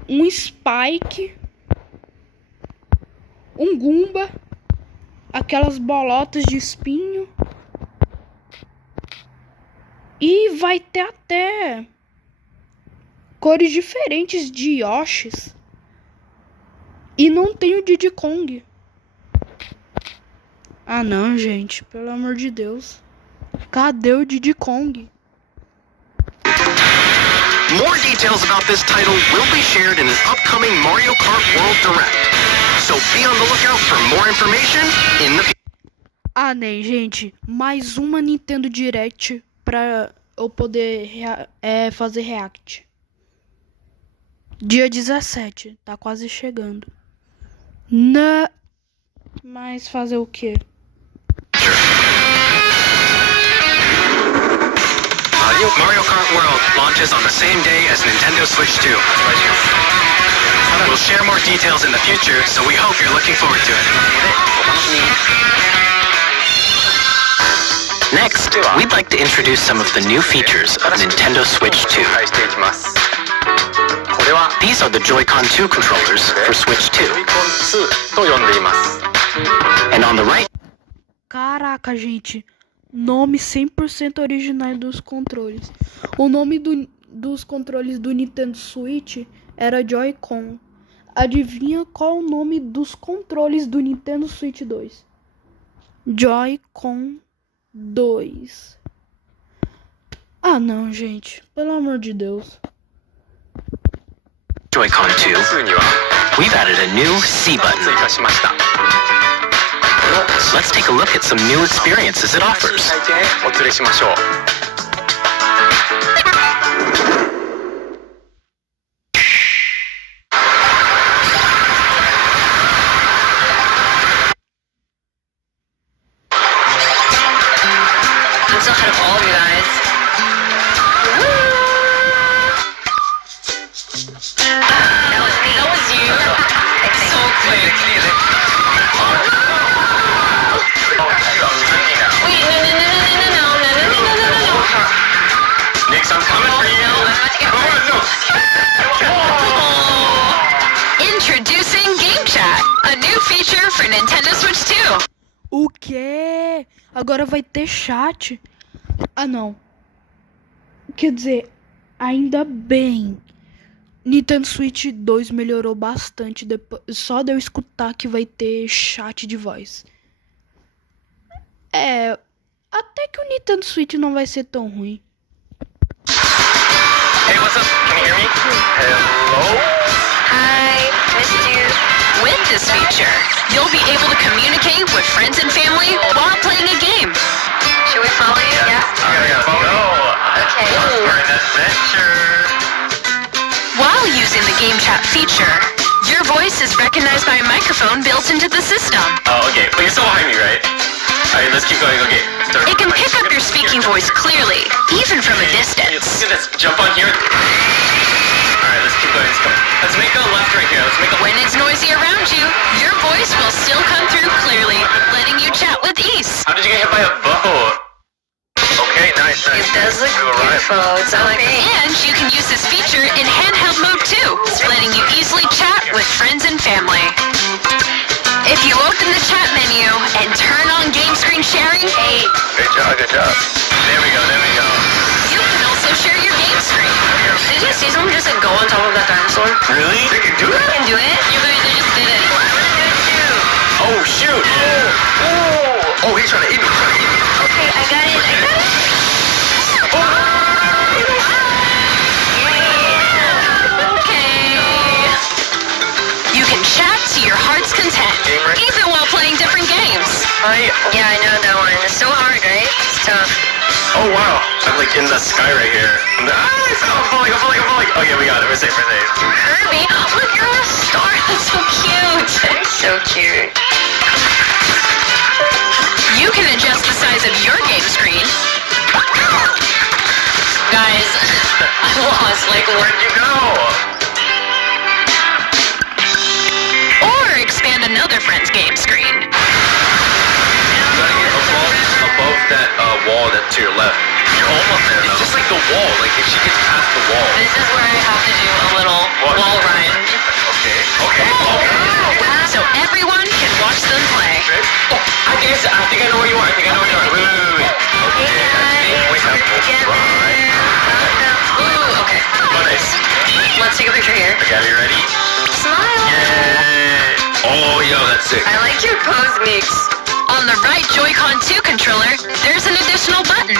um Spike, um Goomba, aquelas bolotas de espinho. E vai ter até cores diferentes de Yoshis. E não tem o Diddy Kong. Ah não, gente, pelo amor de Deus. Cadê o Diddy Kong? More details about this title will be shared in an upcoming Mario Kart World Direct. So be on the lookout for more information in the Ah, né, gente, mais uma Nintendo Direct pra eu poder fazer react. Dia 17, tá quase chegando. Mas fazer o quê? Mario Kart World launches on the same day as Nintendo Switch 2. We'll share more details in the future, so we hope you're looking forward to it. Next, we'd like to introduce some of the new features of Nintendo Switch 2. These are the Joy-Con 2 controllers for Switch 2. And on the right... Caraca, gente. Nome 100% original dos controles. O nome dos controles do Nintendo Switch era Joy-Con. Adivinha qual o nome dos controles do Nintendo Switch 2? Joy-Con 2. Ah, não, gente. Pelo amor de Deus. Joy-Con 2, we've added a new C button. Let's take a look at some new experiences it offers. I'm so ahead of all of you guys. That was you. So quick. Wait, no. Nix, I'm coming for you. Introducing Game Chat, a new feature for Nintendo Switch 2. O quê? Agora vai ter chat? Ah, não. Quer dizer, ainda bem. Nintendo Switch 2 melhorou bastante. Só de eu escutar que vai ter chat de voz. Até que o Nintendo Switch não vai ser tão ruim. Hey, what's up? Can you hear me? Hello? Hi, missed you. With this feature, you'll be able to communicate with friends and family while playing a game. Should we follow you? Yeah. Okay. For an adventure. While using the Game Chat feature, your voice is recognized by a microphone built into the system. Oh, okay. But you're still behind me, right? Alright, let's keep going. Okay. It can pick up your speaking voice clearly, even from a distance. Let's jump on here. Alright, let's keep going. Let's make a left right here. When it's noisy around you, your voice will still come through clearly, letting you chat with ease. How did you get hit by a boat? Okay, nice. It does look beautiful. It's and you can use this feature in handheld mode too, letting you easily chat with friends and family. If you open the chat menu and turn on game screen sharing, Good job. There we go. you can also share your game screen. Did you see someone just go on top of that dinosaur? Really? They can do You that? can do it. You guys, I just did it. Oh, shoot. Oh, he's trying to eat me. Okay, I got it. Okay. You can chat to your heart's content, even while playing different games. Yeah, I know that one. It's so hard, right? It's tough. Oh, wow. I'm like in the sky right here. I'm falling. Okay, we got it. We're safe. Kirby, look, you're a star. That's so cute. It's so cute. You can adjust the size of your game screen. Guys, I lost. Where'd you go? Or expand another friend's game screen. Above that wall that's to your left. You're almost there. It's just like the wall. Like if she gets past the wall. This is where I have to do a little wall run. Okay. So everyone can watch them play. Oh, I think I know where you are. Wait. Ooh, okay. Oh, nice. Let's take a picture here. Okay, are you ready? Smile. Yay! Oh, yo, that's sick. I like your pose mix. On the right Joy-Con 2 controller, there's an additional button.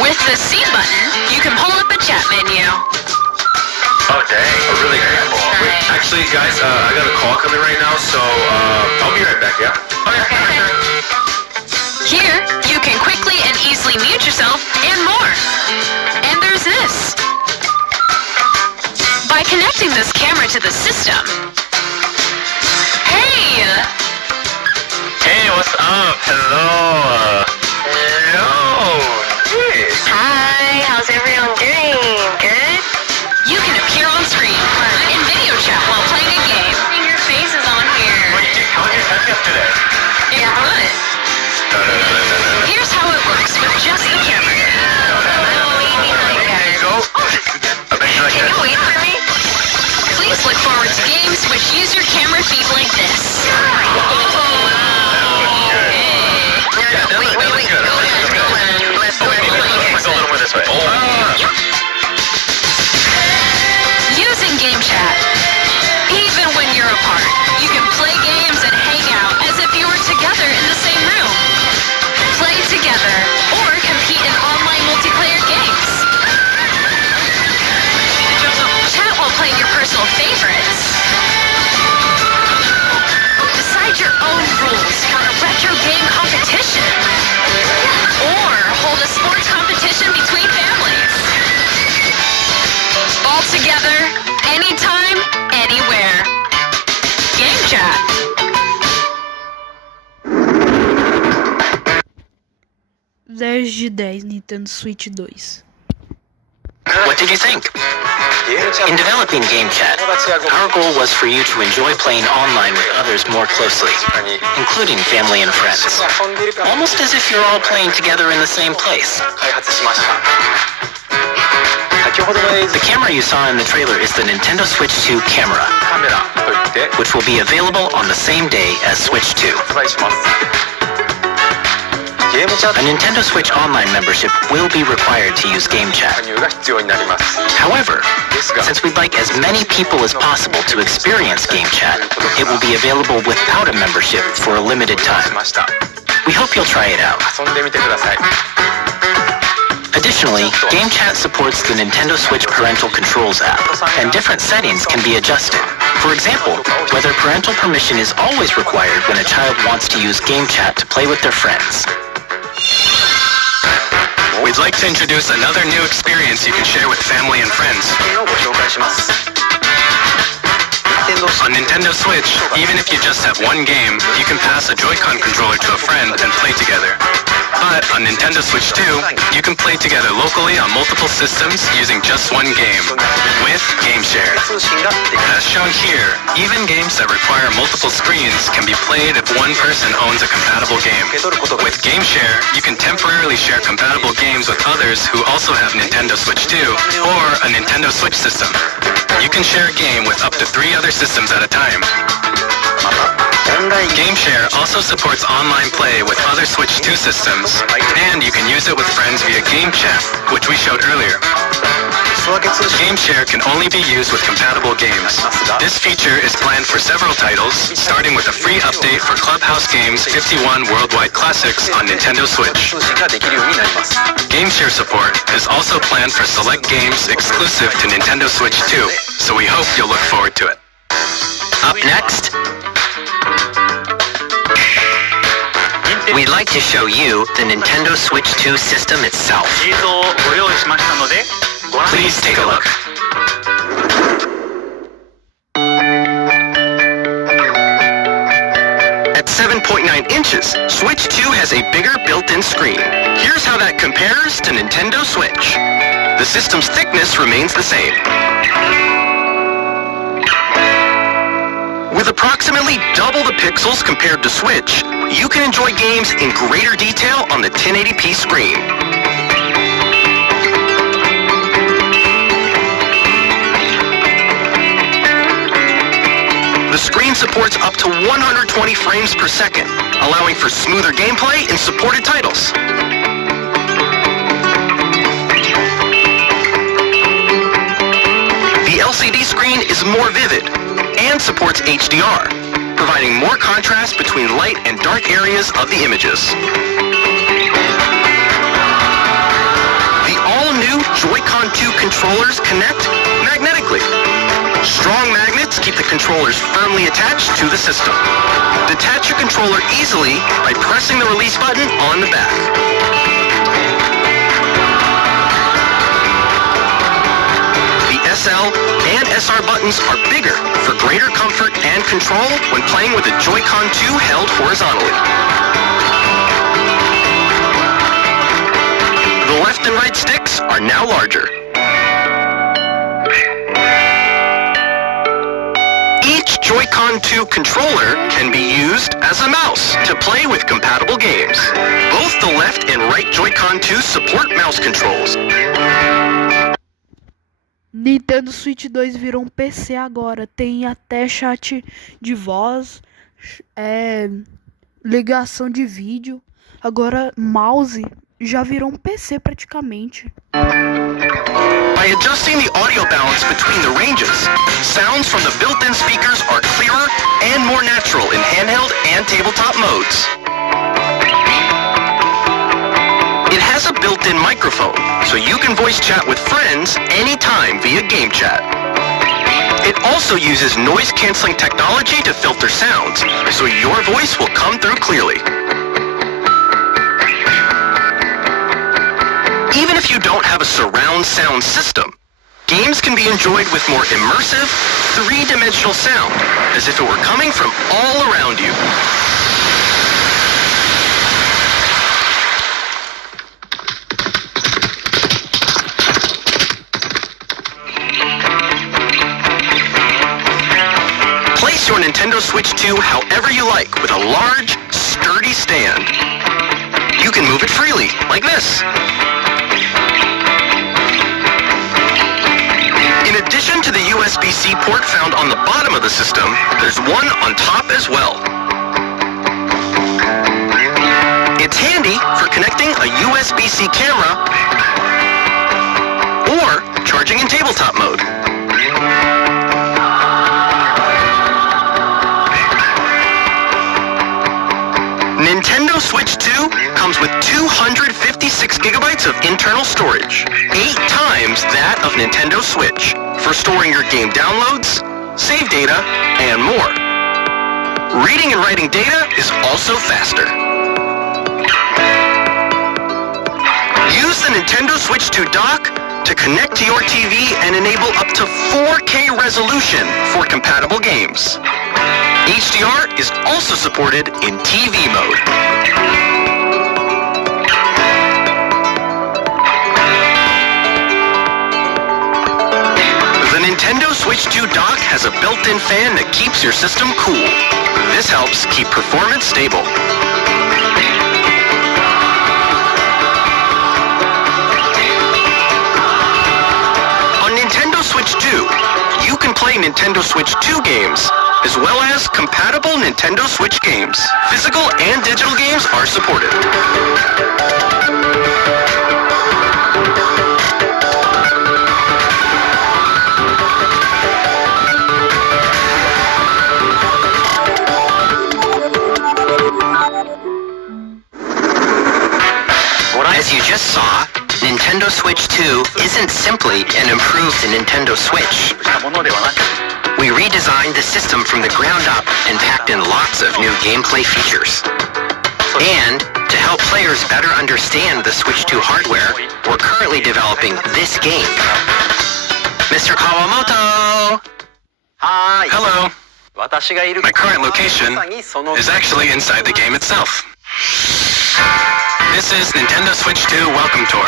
With the C button, you can pull up a chat menu. Oh, dang. Really cool. Wait, Actually, guys, I got a call coming right now, so I'll be right back, yeah? Okay. Here, you can quickly and easily mute yourself and more. And there's this. By connecting this camera to the system. Hey! Hey, what's up? Hello. Hey. Hi, how's everyone doing? Good? You can appear on screen in video chat while playing a game. Seeing your faces on here. How did you set me up today? Yeah, what? Here's how it works with just the camera. There you go. I bet you like Can that. you wait for me? Please look forward to games which use your camera feed like this. Wait. Let's go Let's go a little more this way. Using Game Chat. Even when you're apart, you can play games and hang out as if you were together in the same room. Play together or compete in online multiplayer games. Chat while playing your personal favorites. Decide your own rules for a retro game competition. Or hold a sports competition between families. All together, anytime, anywhere. Game Chat. (10/10) Nintendo Switch 2. What did you think? In developing Game Chat, our goal was for you to enjoy playing online with others more closely, including family and friends. Almost as if you're all playing together in the same place. The camera you saw in the trailer is the Nintendo Switch 2 camera, which will be available on the same day as Switch 2. A Nintendo Switch Online membership will be required to use Game Chat. However, since we'd like as many people as possible to experience Game Chat, it will be available without a membership for a limited time. We hope you'll try it out. Additionally, Game Chat supports the Nintendo Switch Parental Controls app, and different settings can be adjusted. For example, whether parental permission is always required when a child wants to use Game Chat to play with their friends. We'd like to introduce another new experience you can share with family and friends. On Nintendo Switch, even if you just have one game, you can pass a Joy-Con controller to a friend and play together. But on Nintendo Switch 2, you can play together locally on multiple systems using just one game, with Game Share. As shown here, even games that require multiple screens can be played if one person owns a compatible game. With Game Share, you can temporarily share compatible games with others who also have Nintendo Switch 2 or a Nintendo Switch system. You can share a game with up to 3 other systems at a time. Game Share also supports online play with other Switch 2 systems, and you can use it with friends via Game Chat, which we showed earlier. Game Share can only be used with compatible games. This feature is planned for several titles, starting with a free update for Clubhouse Games 51 Worldwide Classics on Nintendo Switch. Game Share support is also planned for select games exclusive to Nintendo Switch 2, so we hope you'll look forward to it. Up next, we'd like to show you the Nintendo Switch 2 system itself. Please take a look. At 7.9 inches, Switch 2 has a bigger built-in screen. Here's how that compares to Nintendo Switch. The system's thickness remains the same. With approximately double the pixels compared to Switch, you can enjoy games in greater detail on the 1080p screen. The screen supports up to 120 frames per second, allowing for smoother gameplay in supported titles. The LCD screen is more vivid and supports HDR, providing more contrast between light and dark areas of the images. The all-new Joy-Con 2 controllers connect magnetically. Strong magnets helps keep the controllers firmly attached to the system. Detach your controller easily by pressing the release button on the back. The SL and SR buttons are bigger for greater comfort and control when playing with the Joy-Con 2 held horizontally. The left and right sticks are now larger. Each Joy-Con 2 controller can be used as a mouse to play with compatible games. Both the left and right Joy-Con 2 support mouse controls. Nintendo Switch 2 virou um PC agora. Tem até chat de voz, ligação de vídeo. Agora, mouse já virou um PC praticamente. By adjusting the audio balance between the ranges, sounds from the built-in speakers are clearer and more natural in handheld and tabletop modes. It has a built-in microphone, so you can voice chat with friends anytime via game chat. It also uses noise-canceling technology to filter sounds, so your voice will come through clearly. Even if you don't have a surround sound system, games can be enjoyed with more immersive, three-dimensional sound, as if it were coming from all around you. Place your Nintendo Switch 2 however you like with a large, sturdy stand. You can move it freely, like this. In addition to the USB-C port found on the bottom of the system, there's one on top as well. It's handy for connecting a USB-C camera or charging in tabletop mode. Nintendo Switch 2 comes with 256 gigabytes of internal storage, 8 times that of Nintendo Switch, for storing your game downloads, save data, and more. Reading and writing data is also faster. Use the Nintendo Switch 2 dock to connect to your TV and enable up to 4K resolution for compatible games. HDR is also supported in TV mode. The Nintendo Switch 2 dock has a built-in fan that keeps your system cool. This helps keep performance stable. On Nintendo Switch 2, you can play Nintendo Switch 2 games, as well as compatible Nintendo Switch games. Physical and digital games are supported. As you just saw, Nintendo Switch 2 isn't simply an improved Nintendo Switch. We redesigned the system from the ground up and packed in lots of new gameplay features. And to help players better understand the Switch 2 hardware, we're currently developing this game. Mr. Kawamoto! Hi. Hello. My current location is actually inside the game itself. This is Nintendo Switch 2 Welcome Tour,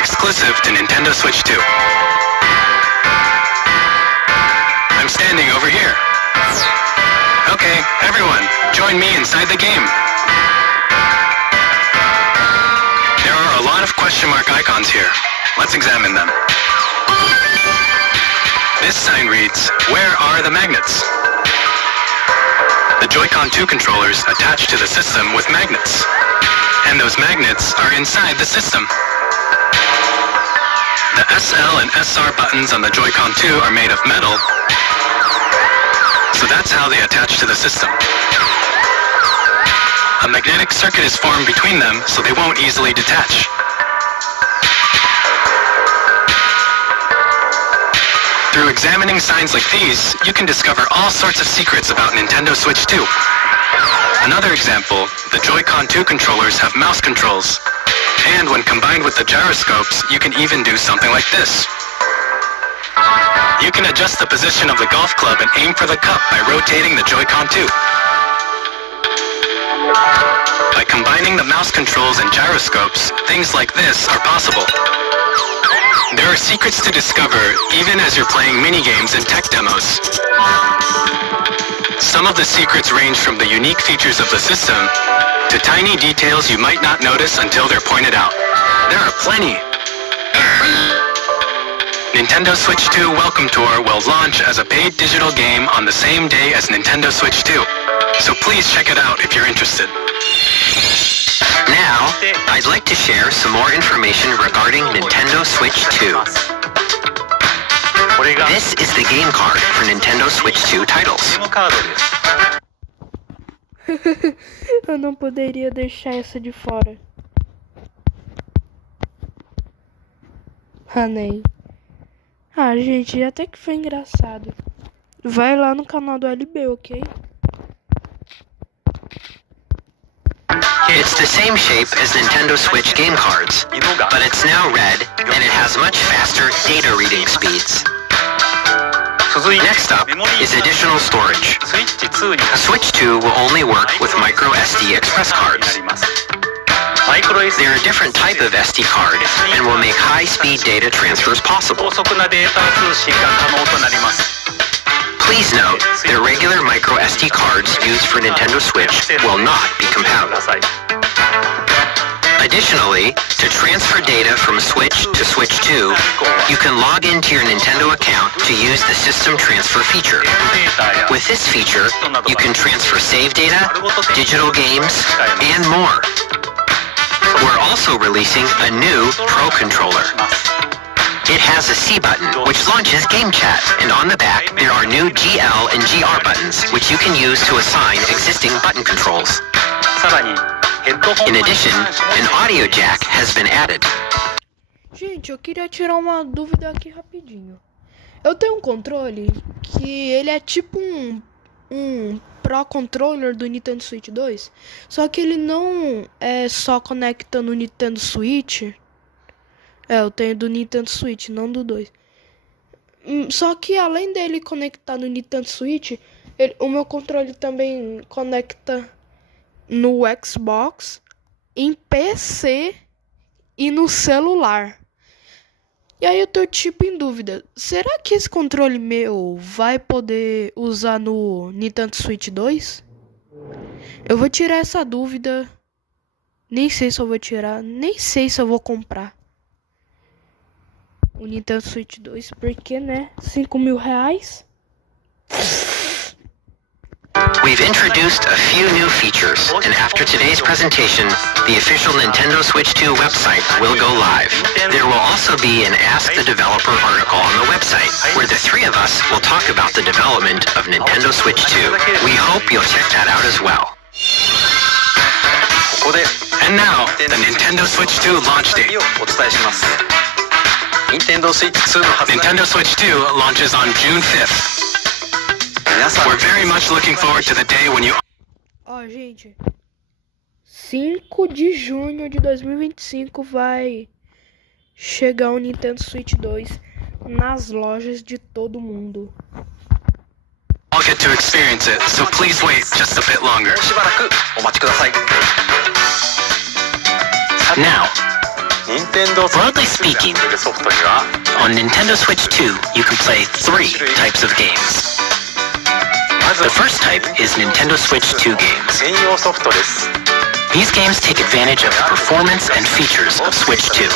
exclusive to Nintendo Switch 2. I'm standing over here. Okay, everyone, join me inside the game. There are a lot of question mark icons here. Let's examine them. This sign reads, "Where are the magnets?" The Joy-Con 2 controllers attach to the system with magnets. And those magnets are inside the system. The SL and SR buttons on the Joy-Con 2 are made of metal, so that's how they attach to the system. A magnetic circuit is formed between them, so they won't easily detach. Through examining signs like these, you can discover all sorts of secrets about Nintendo Switch 2. Another example, the Joy-Con 2 controllers have mouse controls. And when combined with the gyroscopes, you can even do something like this. You can adjust the position of the golf club and aim for the cup by rotating the Joy-Con 2. By combining the mouse controls and gyroscopes, things like this are possible. There are secrets to discover even as you're playing mini-games and tech demos. Some of the secrets range from the unique features of the system to tiny details you might not notice until they're pointed out. There are plenty. Nintendo Switch 2 Welcome Tour will launch as a paid digital game on the same day as Nintendo Switch 2. So please check it out if you're interested. Now, I'd like to share some more information regarding Nintendo Switch 2. This is the game card for Nintendo Switch 2 titles. Eu não poderia deixar essa de fora. Hanei. Ah, gente, até que foi engraçado. Vai lá no canal do LB, ok? It's the same shape as Nintendo Switch game cards, but it's now red and it has much faster data reading speeds. Next up is additional storage. Switch 2 will only work with micro SD express cards. They're a different type of SD card and will make high-speed data transfers possible. Please note, the regular micro SD cards used for Nintendo Switch will not be compatible. Additionally, to transfer data from Switch to Switch 2, you can log into your Nintendo account to use the System Transfer feature. With this feature, you can transfer save data, digital games, and more. We're also releasing a new Pro Controller. It has a C button, which launches Game Chat, and on the back there are new GL and GR buttons, which you can use to assign existing button controls. In addition, an audio jack has been added. Gente, eu queria tirar uma dúvida aqui rapidinho. Eu tenho um controle que ele é tipo um Pro Controller do Nintendo Switch 2, só que ele não é só conecta no Nintendo Switch. Eu tenho do Nintendo Switch, não do 2. Só que além dele conectar no Nintendo Switch, o meu controle também conecta no Xbox, em PC e no celular. E aí eu tô tipo em dúvida, será que esse controle meu vai poder usar no Nintendo Switch 2? Eu vou tirar essa dúvida. Nem sei se eu vou tirar, nem sei se eu vou comprar o Nintendo Switch 2, porque, né, R$5.000. We've introduced a few new features, and after today's presentation, the official Nintendo Switch 2 website will go live. There will also be an Ask the Developer article on the website, where the three of us will talk about the development of Nintendo Switch 2. We hope you'll check that out as well. And now, the Nintendo Switch 2 launch date. Nintendo Switch 2 launches on June 5th. We're very much looking forward to the day when you... Ó, gente, 5 de junho de 2025 vai chegar o Nintendo Switch 2 nas lojas de todo mundo. I'll get to experience it, so please wait just a bit longer. Now, broadly speaking, on Nintendo Switch 2, you can play 3 types of games. The first type is Nintendo Switch 2 games. These games take advantage of the performance and features of Switch 2.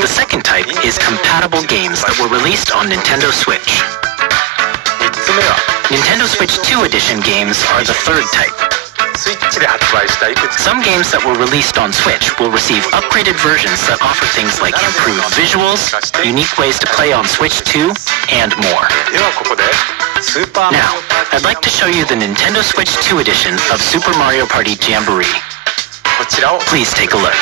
The second type is compatible games that were released on Nintendo Switch. Nintendo Switch 2 Edition games are the third type. Some games that were released on Switch will receive upgraded versions that offer things like improved visuals, unique ways to play on Switch 2, and more. Now, I'd like to show you the Nintendo Switch 2 edition of Super Mario Party Jamboree. Please take a look.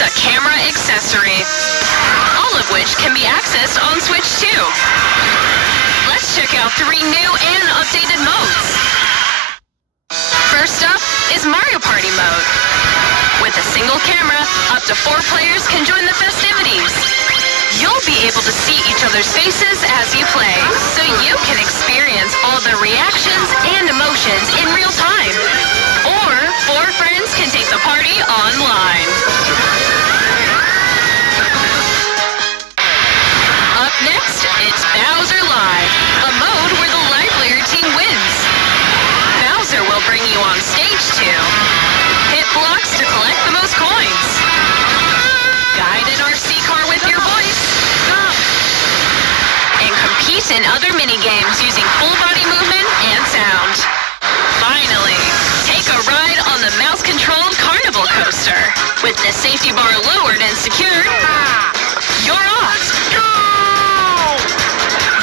includes a camera accessory, all of which can be accessed on Switch 2. Let's check out 3 new and updated modes. First up is Mario Party mode. With a single camera, up to 4 players can join the festivities. You'll be able to see each other's faces as you play, so you can experience all the reactions and emotions in real time. Or 4 friends can take the party online. Up next, it's Bowser Live, a mode where the livelier team wins. Bowser will bring you on stage to hit blocks to collect the most coins, guide an RC car with your voice, and compete in other mini-games using full body movement and sound. Finally, take a ride on the mouse-controlled Carnival Coaster. With the safety bar lowered and secured, you're off.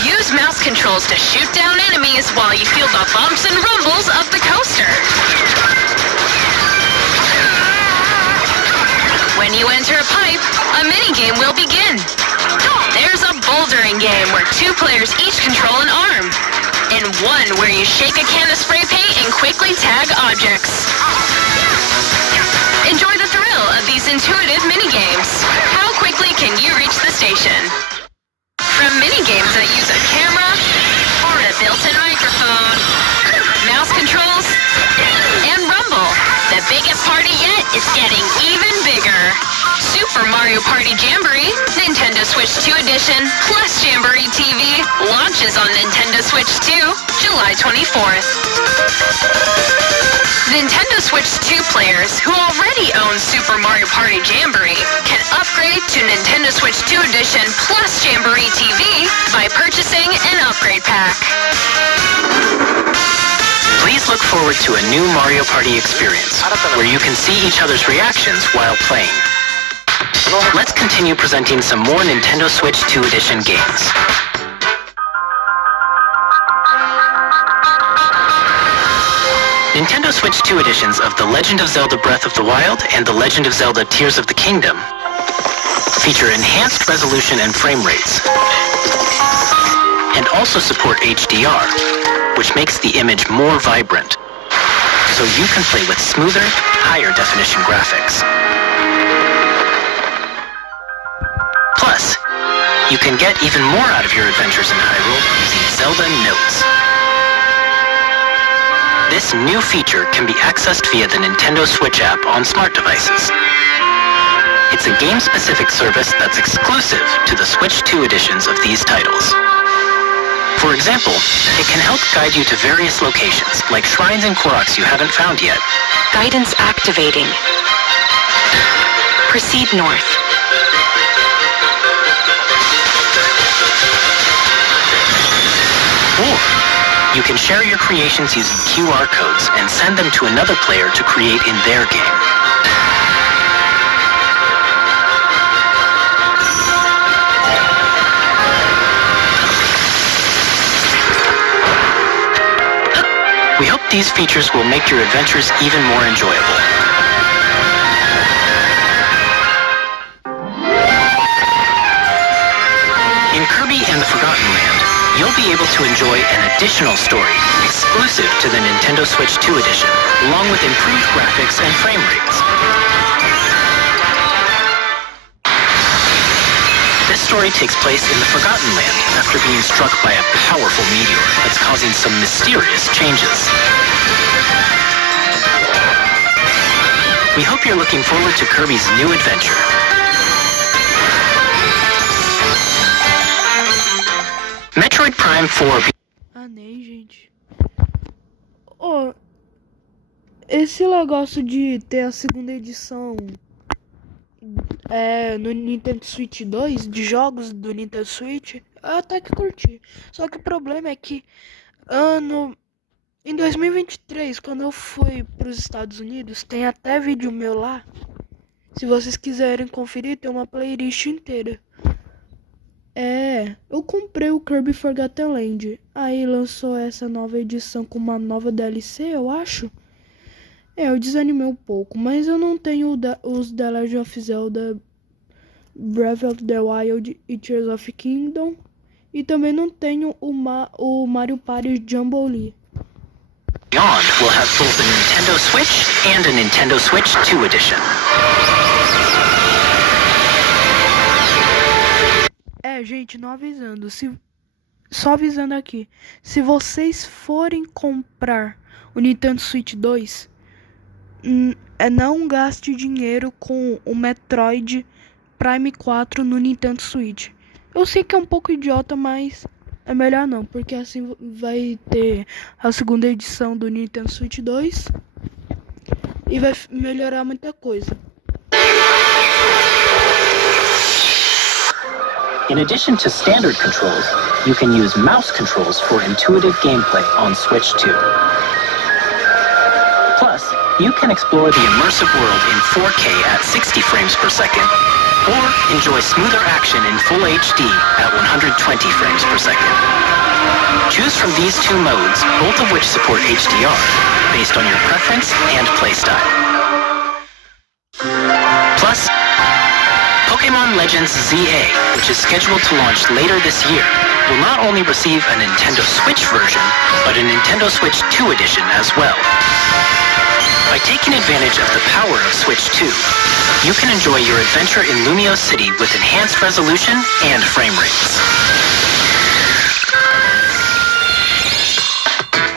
Use mouse controls to shoot down enemies while you feel the bumps and rumbles of the coaster. When you enter a pipe, a minigame will begin. There's a bouldering game where 2 players each control an arm, and 1 where you shake a can of spray paint and quickly tag objects. Enjoy the thrill of these intuitive minigames. How quickly can you reach the station? From minigames that use a camera or a built-in microphone, mouse controls, and rumble, the biggest party yet is getting even bigger. Super Mario Party Jamboree, Nintendo Switch 2 Edition, plus Jamboree TV launches on Nintendo Switch 2, July 24th. Nintendo Switch 2 players who already own Super Mario Party Jamboree can upgrade to Nintendo Switch 2 Edition plus Jamboree TV by purchasing an upgrade pack. Please look forward to a new Mario Party experience, where you can see each other's reactions while playing. Let's continue presenting some more Nintendo Switch 2 Edition games. Nintendo Switch 2 editions of The Legend of Zelda Breath of the Wild and The Legend of Zelda Tears of the Kingdom feature enhanced resolution and frame rates, and also support HDR, which makes the image more vibrant, so you can play with smoother, higher definition graphics. Plus, you can get even more out of your adventures in Hyrule using Zelda Notes. This new feature can be accessed via the Nintendo Switch app on smart devices. It's a game-specific service that's exclusive to the Switch 2 editions of these titles. For example, it can help guide you to various locations, like shrines and Koroks you haven't found yet. Guidance activating. Proceed north. Or you can share your creations using QR codes and send them to another player to create in their game. We hope these features will make your adventures even more enjoyable. In Kirby and the Forgotten Land, you'll be able to enjoy an additional story exclusive to the Nintendo Switch 2 edition, along with improved graphics and frame rates. This story takes place in the Forgotten Land after being struck by a powerful meteor that's causing some mysterious changes. We hope you're looking forward to Kirby's new adventure. Metroid Prime 4... Ah, nem, gente. Oh, esse negócio de ter a segunda edição no Nintendo Switch 2, de jogos do Nintendo Switch, eu até que curti. Só que o problema é que em 2023, quando eu fui para os Estados Unidos, tem até vídeo meu lá. Se vocês quiserem conferir, tem uma playlist inteira. Eu comprei o Kirby Forgotten Land. Aí lançou essa nova edição com uma nova DLC, eu acho. Eu desanimei um pouco, mas eu não tenho os The Legend of Zelda, Breath of the Wild e Tears of Kingdom. E também não tenho o Mario Party Jumbly. Beyond will have both a Nintendo Switch and a Nintendo Switch 2 edition. Gente, não avisando, só avisando aqui, se vocês forem comprar o Nintendo Switch 2, não gaste dinheiro com o Metroid Prime 4 no Nintendo Switch. Eu sei que é um pouco idiota, mas é melhor não, porque assim vai ter a segunda edição do Nintendo Switch 2 e vai melhorar muita coisa. In addition to standard controls, you can use mouse controls for intuitive gameplay on Switch 2. Plus, you can explore the immersive world in 4K at 60 frames per second, or enjoy smoother action in Full HD at 120 frames per second. Choose from these two modes, both of which support HDR, based on your preference and playstyle. Plus, Pokémon Legends ZA, which is scheduled to launch later this year, will not only receive a Nintendo Switch version, but a Nintendo Switch 2 edition as well. By taking advantage of the power of Switch 2, you can enjoy your adventure in Lumio City with enhanced resolution and frame rates.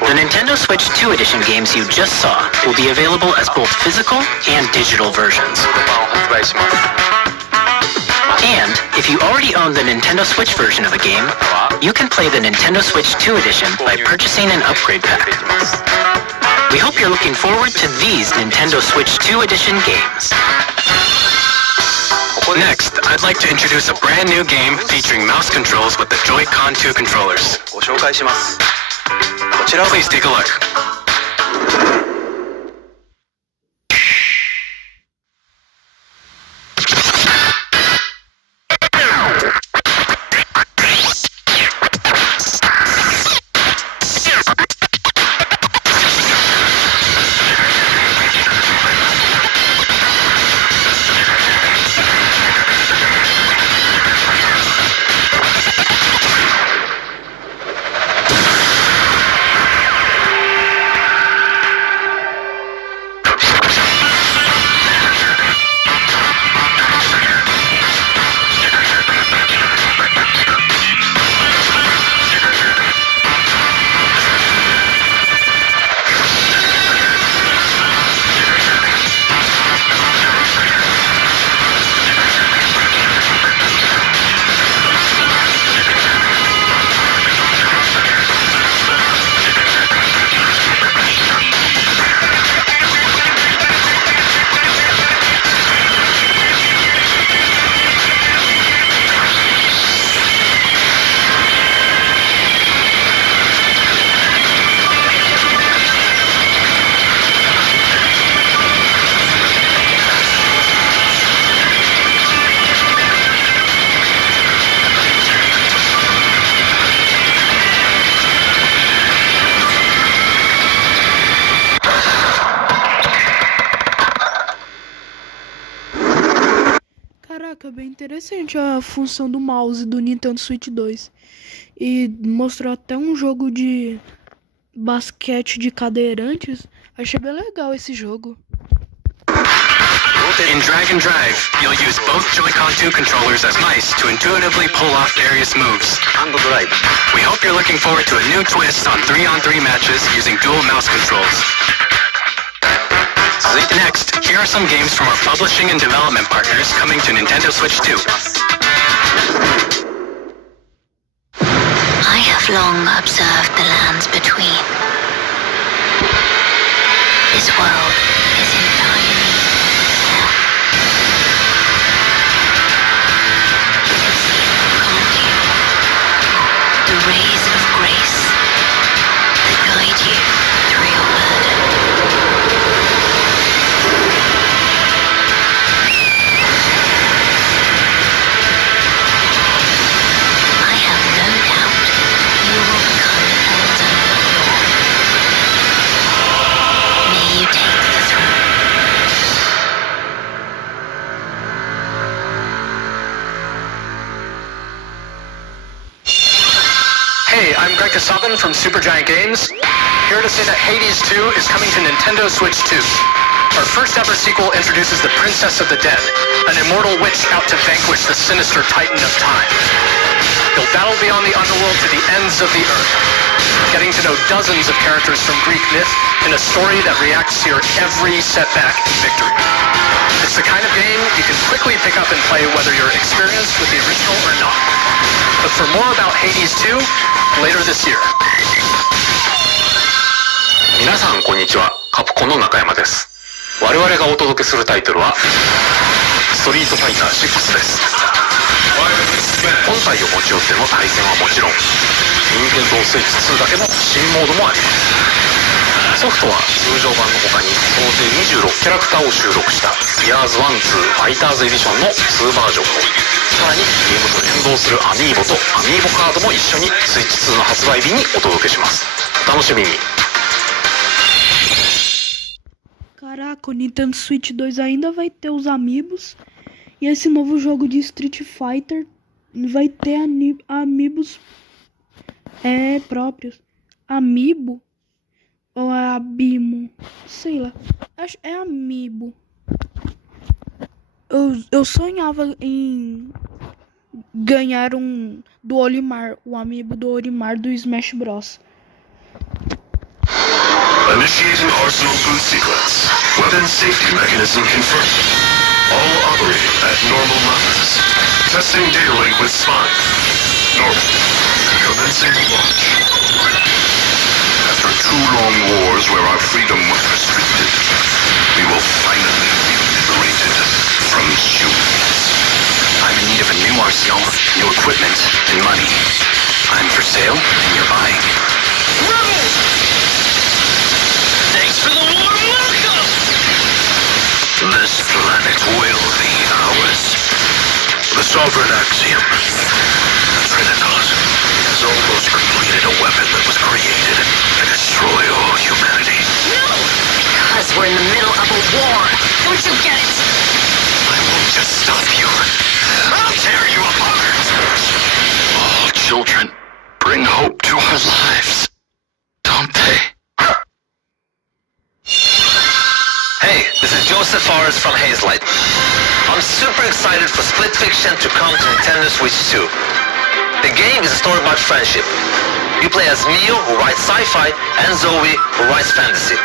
The Nintendo Switch 2 edition games you just saw will be available as both physical and digital versions. And if you already own the Nintendo Switch version of a game, you can play the Nintendo Switch 2 edition by purchasing an upgrade pack. We hope you're looking forward to these Nintendo Switch 2 edition games. Next, I'd like to introduce a brand new game featuring mouse controls with the Joy-Con 2 controllers. Please take a look. Caraca, bem interessante a função do mouse do Nintendo Switch 2. E mostrou até um jogo de basquete de cadeirantes. Achei bem legal esse jogo. In Drag and Drive, you'll use both Joy-Con 2 controllers as mice to intuitively pull off various moves. We hope you're looking forward to a new twist on 3-on-3 matches using dual mouse controls. Next, here are some games from our publishing and development partners coming to Nintendo Switch 2. I have long observed the lands between. This world is entirely hell. You can see them, can't you? The rays of grace that guide you through your burden. I have no doubt you will become elder. May you take the Hey, I'm Greg Kasabin from Supergiant Games, here to say that Hades 2 is coming to Nintendo Switch 2. Our first ever sequel introduces the Princess of the Dead, an immortal witch out to vanquish the sinister Titan of Time. You'll battle beyond the underworld to the ends of the earth, getting to know dozens of characters from Greek myth in a story that reacts to your every setback and victory. It's the kind of game you can quickly pick up and play whether you're experienced with the original or not. But for more about Hades 2, later this year. 皆さんこんにちは、カプコンの中山です。我々がお届けするタイトルはストリートファイター6です。本体を持ち寄っての対戦はもちろん、任天堂スイッチ2だけの新モードもあります。ソフトは通常版の他に総勢26キャラクターを収録したギアーズ1、2ファイターズエディションの2バージョンと、さらにゲームと連動するアミーボとアミーボカードも一緒にスイッチ2の発売日にお届けします。お楽しみに。Caraca, o Nintendo Switch 2 ainda vai ter os amiibos. E esse novo jogo de Street Fighter vai ter amiibos próprios. Amiibo? Ou é Abimo? Sei lá. Acho é amiibo. Eu sonhava em ganhar do Olimar, o amiibo do Olimar do Smash Bros. Initiating Arsenal boot sequence. Weapon safety mechanism confirmed. All operating at normal levels. Testing data link with Spine. Normal. Commencing launch. After 2 long wars where our freedom was restricted, we will finally be liberated from humans. I'm in need of a new arsenal, new equipment, and money. I'm for sale, and you're buying. Thanks for the warm welcome! This planet will be ours. The Sovereign Axiom, Trinitas, has almost completed a weapon that was created to destroy all humanity. No! Because we're in the middle of a war. Don't you get it? I won't just stop you. I'll tear you apart. All children bring hope to our lives, don't they? Hey, this is Joseph Forrest from Hazelight. I'm super excited for Split Fiction to come to Nintendo Switch 2. The game is a story about friendship. You play as Mio, who writes sci-fi, and Zoe, who writes fantasy.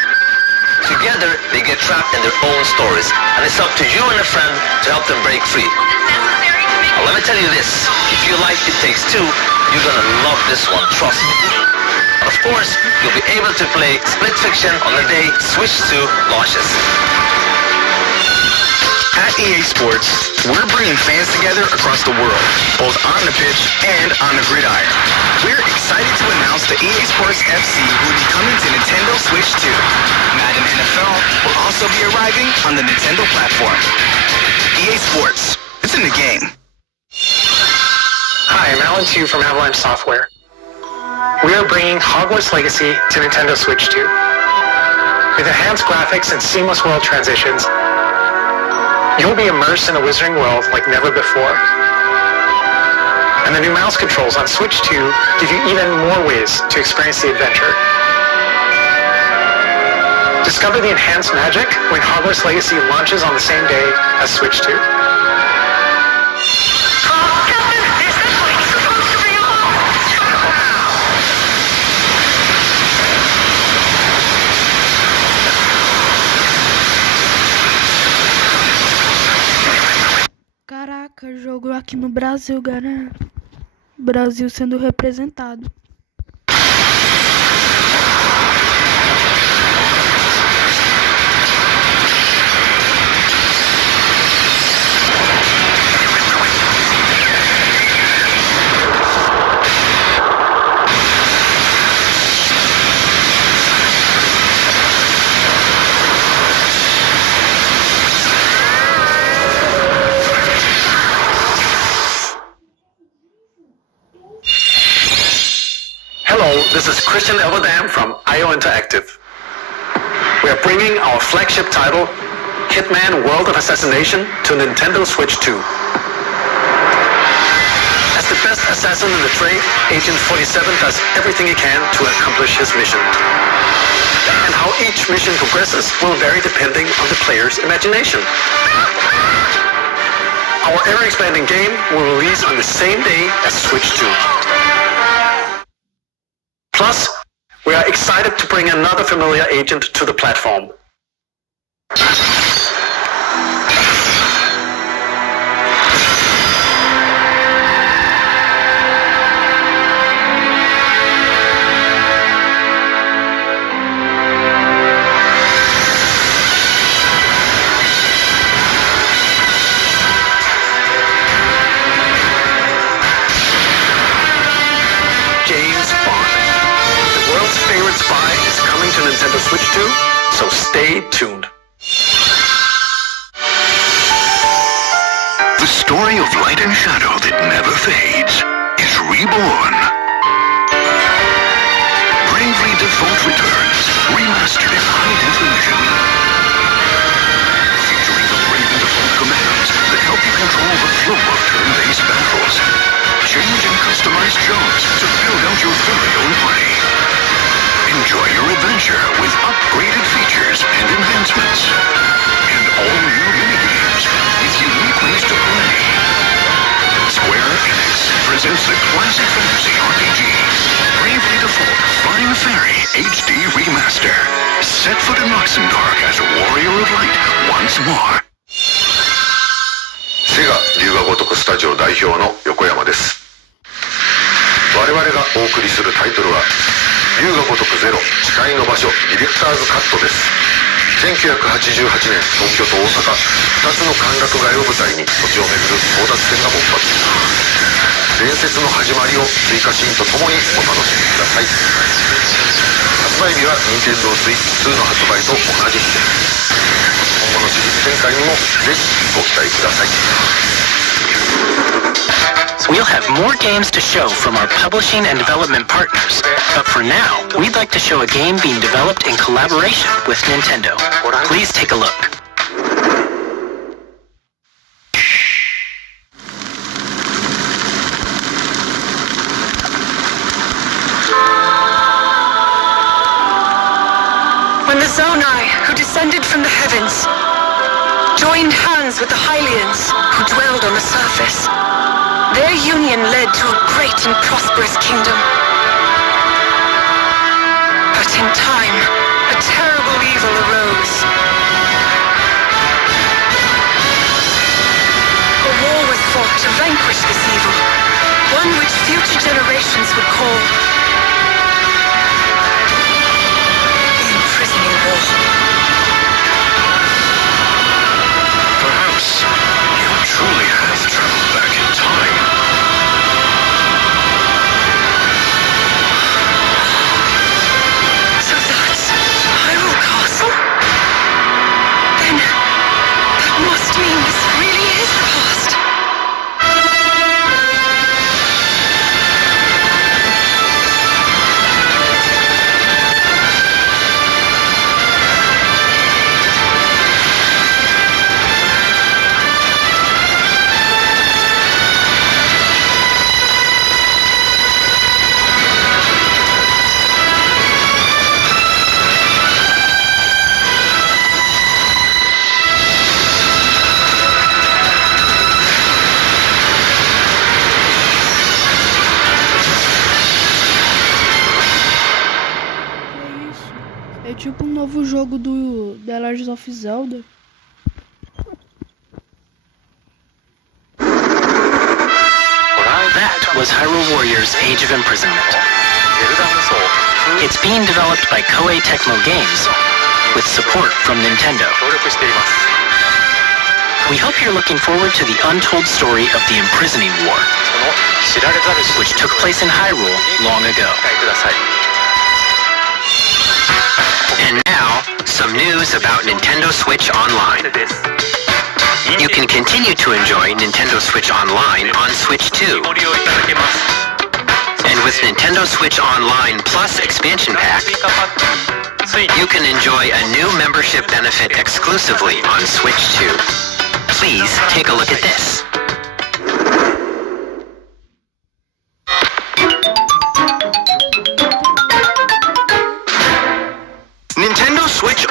Together, they get trapped in their own stories, and it's up to you and a friend to help them break free. Now, let me tell you this, if you like It Takes Two, you're gonna love this one, trust me. And of course, you'll be able to play Split Fiction on the day Switch 2 launches. At EA Sports, we're bringing fans together across the world, both on the pitch and on the gridiron. We're excited to announce that EA Sports FC will be coming to Nintendo Switch 2. Madden NFL will also be arriving on the Nintendo platform. EA Sports, it's in the game. Hi, I'm Alan Tu from Avalanche Software. We are bringing Hogwarts Legacy to Nintendo Switch 2. With enhanced graphics and seamless world transitions, you'll be immersed in the Wizarding World like never before. And the new mouse controls on Switch 2 give you even more ways to experience the adventure. Discover the enhanced magic when Hogwarts Legacy launches on the same day as Switch 2. Caraca, jogo aqui no Brasil, galera. Brasil sendo representado. This is Christian Elverdam from IO Interactive. We are bringing our flagship title, Hitman World of Assassination, to Nintendo Switch 2. As the best assassin in the fray, Agent 47 does everything he can to accomplish his mission. And how each mission progresses will vary depending on the player's imagination. Our ever-expanding game will release on the same day as Switch 2. Plus, we are excited to bring another familiar agent to the platform. Nintendo Switch 2, so stay tuned. The story of light and shadow that never fades is reborn. Bravely Default returns, remastered in high definition. Featuring the Bravely Default commands that help you control the flow of turn-based battles. Change and customize jobs to build out your very own play. Enjoy your adventure with upgraded features and enhancements. And all new minigames with unique ways to play. Square Enix presents the classic fantasy RPG, Bravely Default Flying Fairy HD Remaster. Set foot in Luxembourg as a warrior of light once more. セガ龍が如くスタジオ代表の横山です。我々がお送りするタイトルは龍が如くゼロ誓いの場所ディレクターズカットです。1988年東京と大阪2つの歓楽街を舞台に土地を巡る争奪戦が勃発。伝説の始まりを追加シーンとともにお楽しみください。発売日は Nintendo Switch 2の発売と同じ日です。今後のシリーズ展開にもぜひご期待ください。We'll have more games to show from our publishing and development partners, but for now, we'd like to show a game being developed in collaboration with Nintendo. Please take a look. When the Zonai, who descended from the heavens, joined hands with the Hylians, who dwelled on the surface, their union led to a great and prosperous kingdom. But in time, a terrible evil arose. A war was fought to vanquish this evil, one which future generations would call the Imprisoning War. Perhaps you truly have traveled back in time. So that's Hyrule Castle? Then that must mean this really is the past. É tipo um novo jogo do The Legend of Zelda. That was Hyrule Warriors Age of Imprisonment. It's being developed by Koei Tecmo Games with support from Nintendo. We hope you're looking forward to the untold story of the Imprisoning War, which took place in Hyrule long ago. And now, some news about Nintendo Switch Online. You can continue to enjoy Nintendo Switch Online on Switch 2. And with Nintendo Switch Online Plus Expansion Pack, you can enjoy a new membership benefit exclusively on Switch 2. Please take a look at this.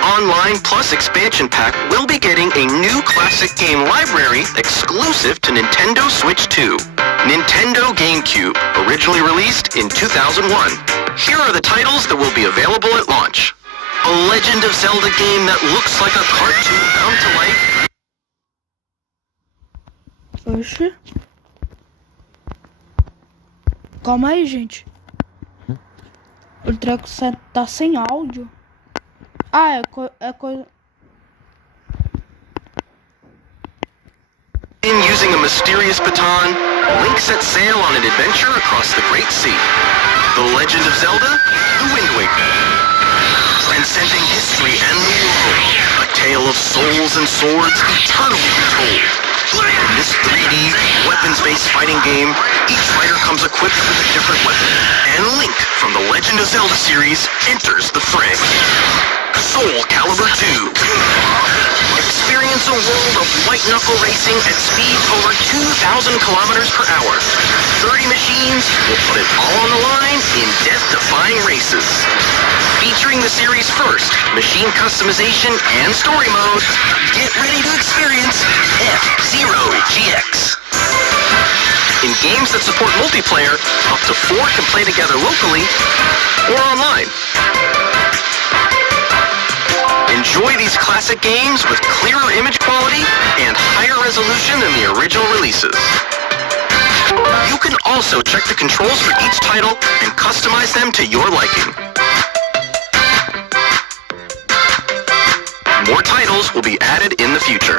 Online Plus expansion pack will be getting a new classic game library exclusive to Nintendo Switch 2. Nintendo GameCube, originally released in 2001. Here are the titles that will be available at launch. A Legend of Zelda game that looks like a cartoon come to life. Oxi. Calma aí, gente. O treco tá sem áudio. Ah, é coisa... Using a mysterious baton, Link sets sail on an adventure across the Great Sea. The Legend of Zelda, The Wind Waker. Transcending history and the world. A tale of souls and swords eternally retold. In this 3D, weapons-based fighting game, each fighter comes equipped with a different weapon. And Link from the Legend of Zelda series enters the fray. Soul Calibur 2. Experience a world of white-knuckle racing at speeds over 2,000 kilometers per hour. 30 machines will put it all on the line in death-defying races. Featuring the series' first machine customization and story mode, get ready to experience F-Zero GX. In games that support multiplayer, up to 4 can play together locally or online. Enjoy these classic games with clearer image quality and higher resolution than the original releases. You can also check the controls for each title and customize them to your liking. More titles will be added in the future.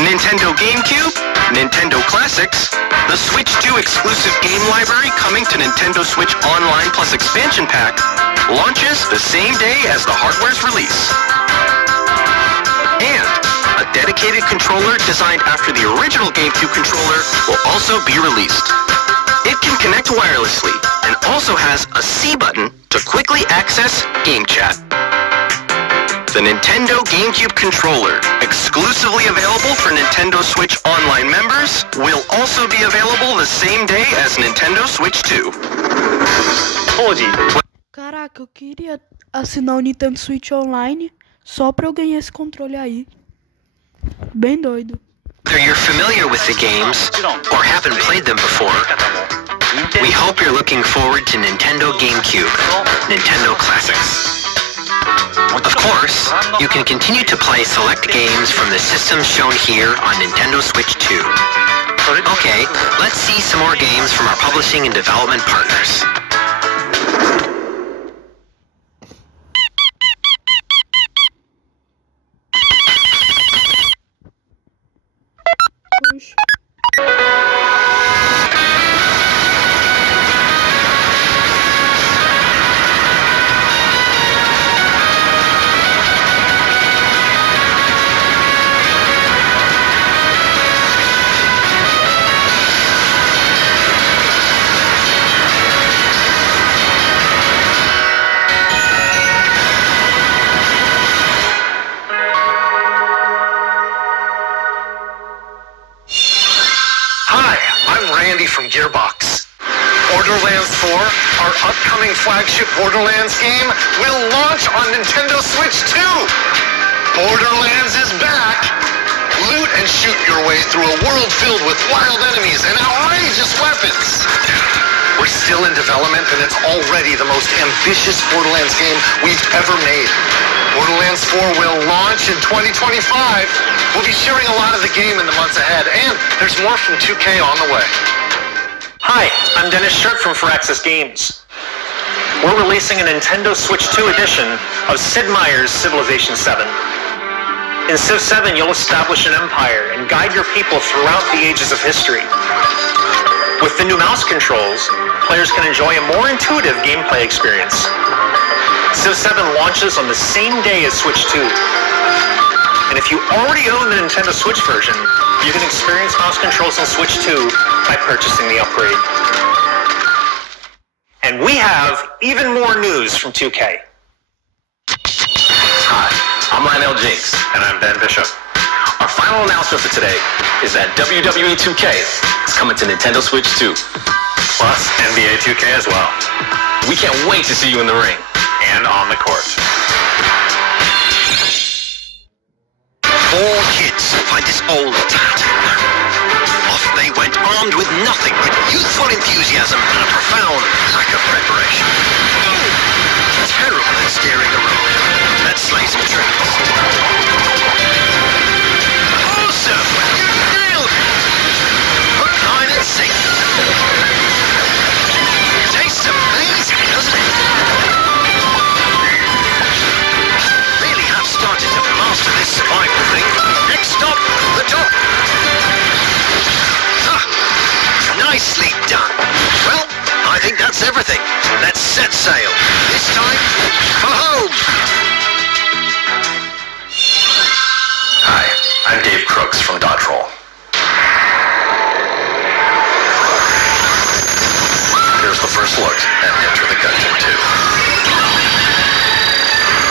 Nintendo GameCube, Nintendo Classics, the Switch 2 exclusive game library coming to Nintendo Switch Online Plus expansion pack launches the same day as the hardware's release. And a dedicated controller designed after the original GameCube controller will also be released. It can connect wirelessly and also has a C button to quickly access Game Chat. The Nintendo GameCube controller, exclusively available for Nintendo Switch Online members, will also be available the same day as Nintendo Switch 2. Caraca, eu queria assinar o Nintendo Switch Online só pra eu ganhar esse controle aí. Bem doido. Whether you're familiar with the games or haven't played them before, we hope you're looking forward to Nintendo GameCube, Nintendo Classics. Of course, you can continue to play select games from the systems shown here on Nintendo Switch 2. Okay, let's see some more games from our publishing and development partners. From Gearbox. Borderlands 4, our upcoming flagship Borderlands game, will launch on Nintendo Switch 2! Borderlands is back! Loot and shoot your way through a world filled with wild enemies and outrageous weapons! We're still in development and it's already the most ambitious Borderlands game we've ever made. Borderlands 4 will launch in 2025. We'll be sharing a lot of the game in the months ahead, and there's more from 2K on the way. Hi, I'm Dennis Shirt from Firaxis Games. We're releasing a Nintendo Switch 2 edition of Sid Meier's Civilization 7. In Civ 7, you'll establish an empire and guide your people throughout the ages of history. With the new mouse controls, players can enjoy a more intuitive gameplay experience. Civ 7 launches on the same day as Switch 2. And if you already own the Nintendo Switch version, you can experience mouse controls on Switch 2 by purchasing the upgrade. And we have even more news from 2K. Hi, I'm Lionel Jinx. And I'm Ben Bishop. Our final announcement for today is that WWE 2K is coming to Nintendo Switch 2. plus NBA 2K as well. We can't wait to see you in the ring and on the court. 4 kids find this old tattoo. Off they went armed with nothing but youthful enthusiasm and a profound lack of preparation. Terrible at steering a road. Let's lay some tracks. Awesome! Nailed it! Hook, line and sinker. Tastes amazing, doesn't it? Really have started to master this survival thing. Next stop, the top. Nicely done. Well, I think that's everything. Let's set sail. This time, for home. Hi, I'm Dave Crooks from Dodge Roll. Here's the first look at Enter the Gungeon 2.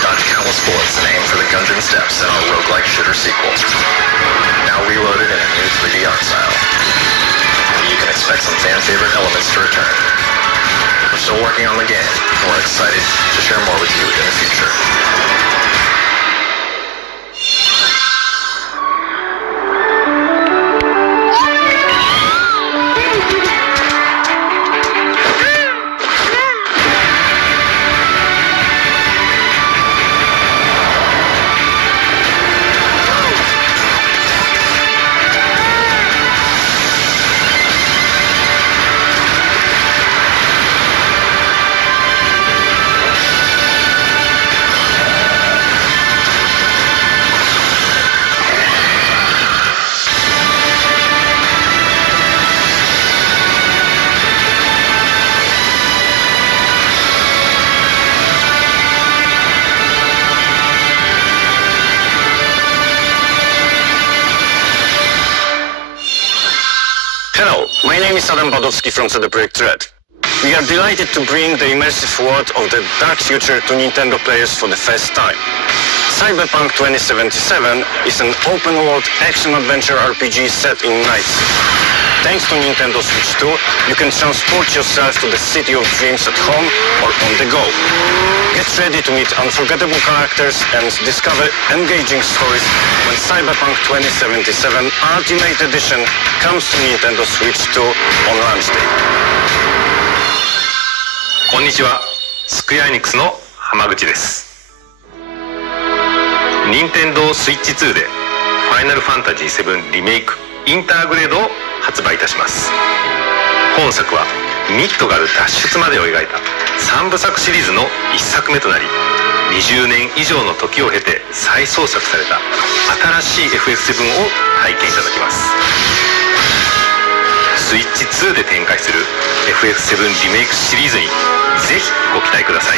Dodge countless bullets and aim for the Gungeon steps in our roguelike shooter sequel. Now reloaded in a new 3D art style. You can expect some fan-favorite elements to return. We're still working on the game, and we're excited to share more with you in the future. Hello, my name is Adam Badowski from CD Projekt Red. We are delighted to bring the immersive world of the dark future to Nintendo players for the first time. Cyberpunk 2077 is an open-world action-adventure RPG set in nights. Thanks to Nintendo Switch 2, you can transport yourself to the city of dreams at home or on the go. Get ready to meet unforgettable characters and discover engaging stories when Cyberpunk 2077 Ultimate Edition comes to Nintendo Switch 2 on launch day. こんにちは、スクエアエニックスの浜口です。任天堂スイッチ2でファイナルファンタジー7リメイクインターグレードを発売いたします。本作はミッドガル脱出までを描いた3部作シリーズの1作目となり、20年以上の時を経て再創作された新しい FF7 を体験いただきます。スイッチ2で展開する FF7 リメイクシリーズにぜひご期待ください。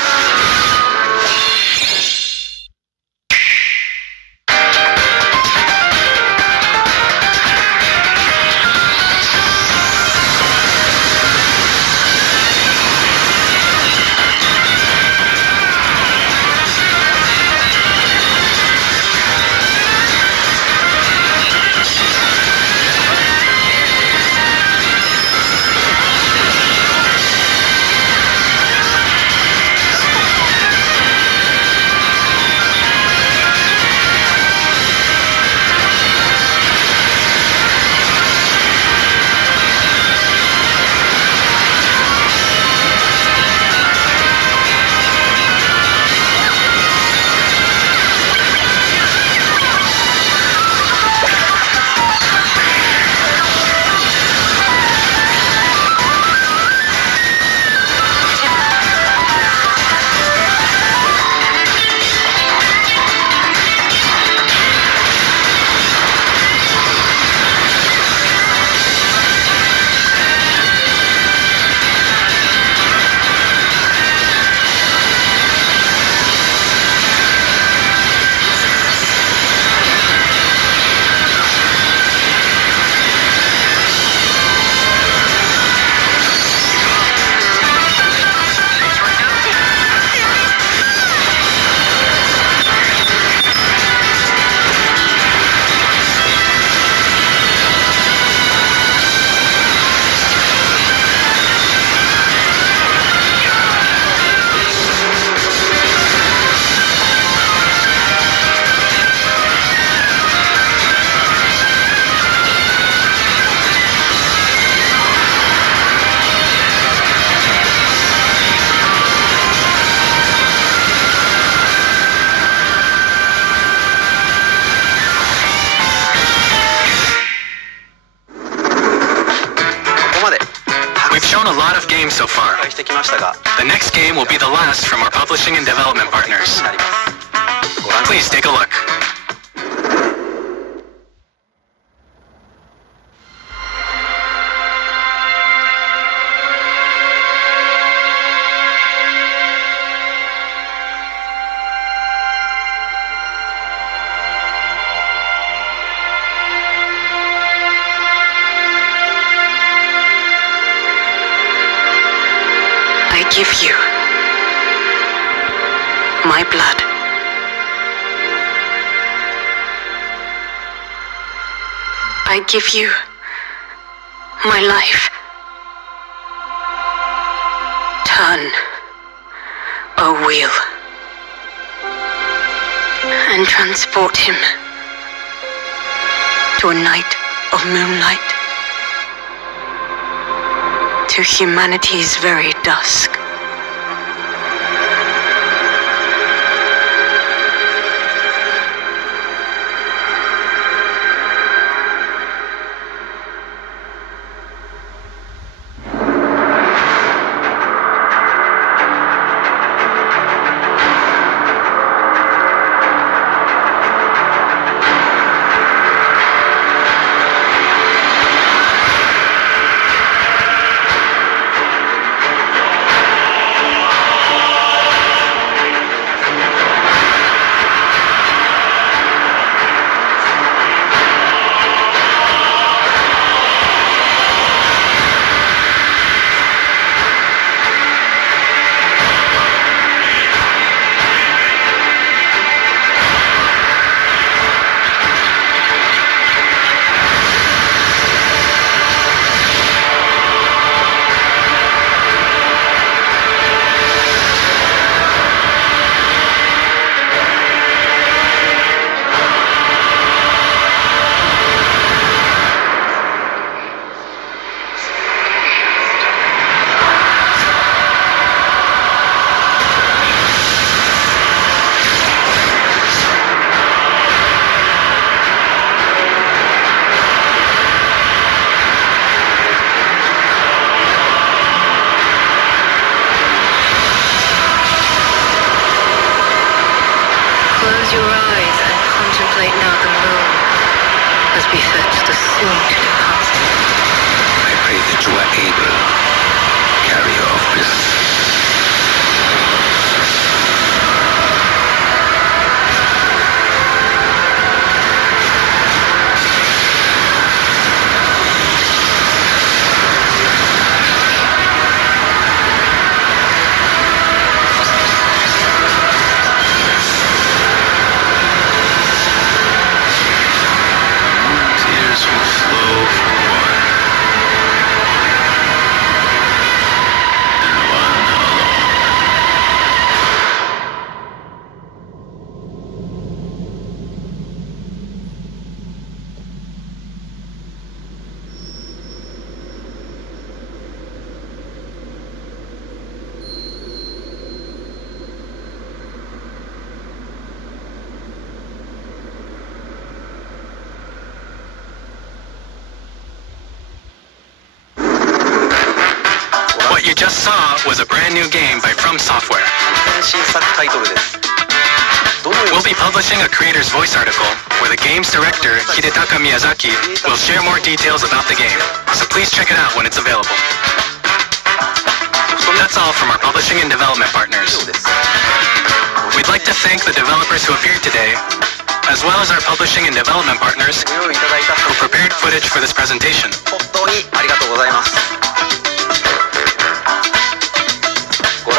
shown a lot of games so far. The next game will be the last from our publishing and development partners. Please take a look. I give you my blood. I give you my life. Turn a wheel and transport him to a night of moonlight, to humanity's very dusk. Close your eyes and contemplate now the moon as befits the soon-to-depart. I pray that you are able to carry off business. Tears will flow from one, and one alone. What you just saw was a brand new game by From Software. We'll be publishing a creator's voice article where the game's director, Hidetaka Miyazaki, will share more details about the game, so please check it out when it's available. That's all from our publishing and development partners. We'd like to thank the developers who appeared today, as well as our publishing and development partners who prepared footage for this presentation.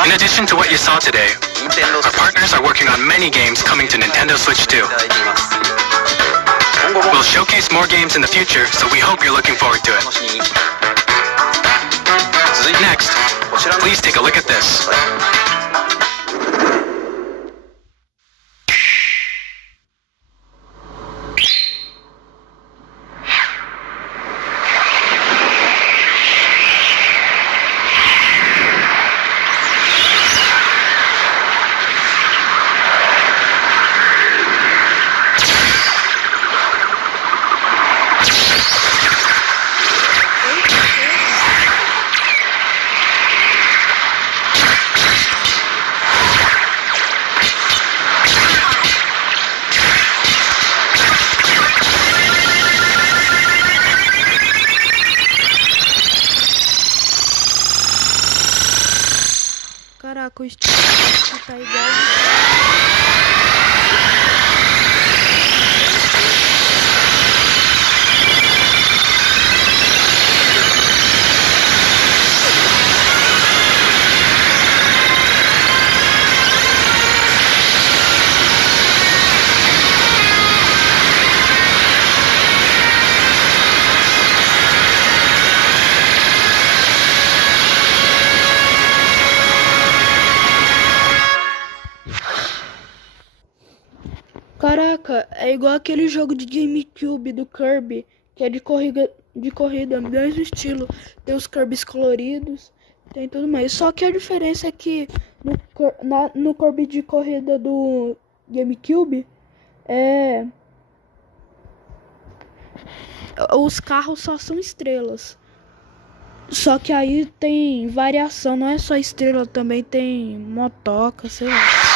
In addition to what you saw today, our partners are working on many games coming to Nintendo Switch 2. We'll showcase more games in the future, so we hope you're looking forward to it. Next, please take a look at this. Caraca, o estilo tá igual. Caraca, é igual aquele jogo de GameCube do Kirby, que é de corrida, mesmo estilo. Tem os Kirbys coloridos, tem tudo mais. Só que a diferença é que no Kirby de corrida do GameCube, os carros só são estrelas. Só que aí tem variação, não é só estrela, também tem motoca, sei lá.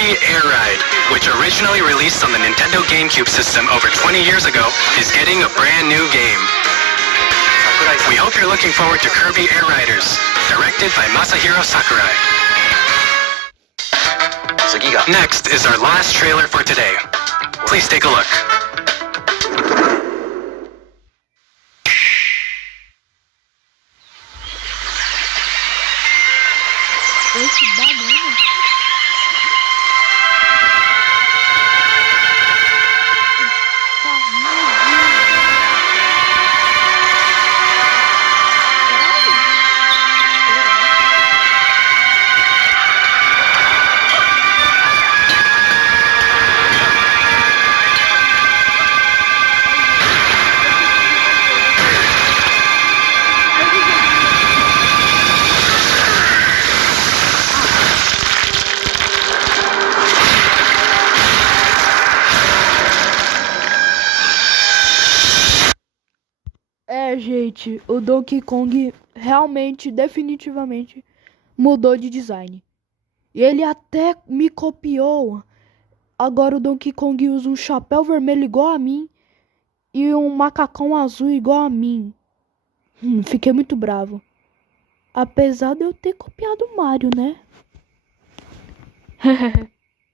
Air Ride, which originally released on the Nintendo GameCube system over 20 years ago, is getting a brand new game. We hope you're looking forward to Kirby Air Riders, directed by Masahiro Sakurai. Next is our last trailer for today. Please take a look. Gente, o Donkey Kong realmente, definitivamente mudou de design. E ele até me copiou. Agora o Donkey Kong usa um chapéu vermelho igual a mim e um macacão azul igual a mim. Fiquei muito bravo. Apesar de eu ter copiado o Mario, né?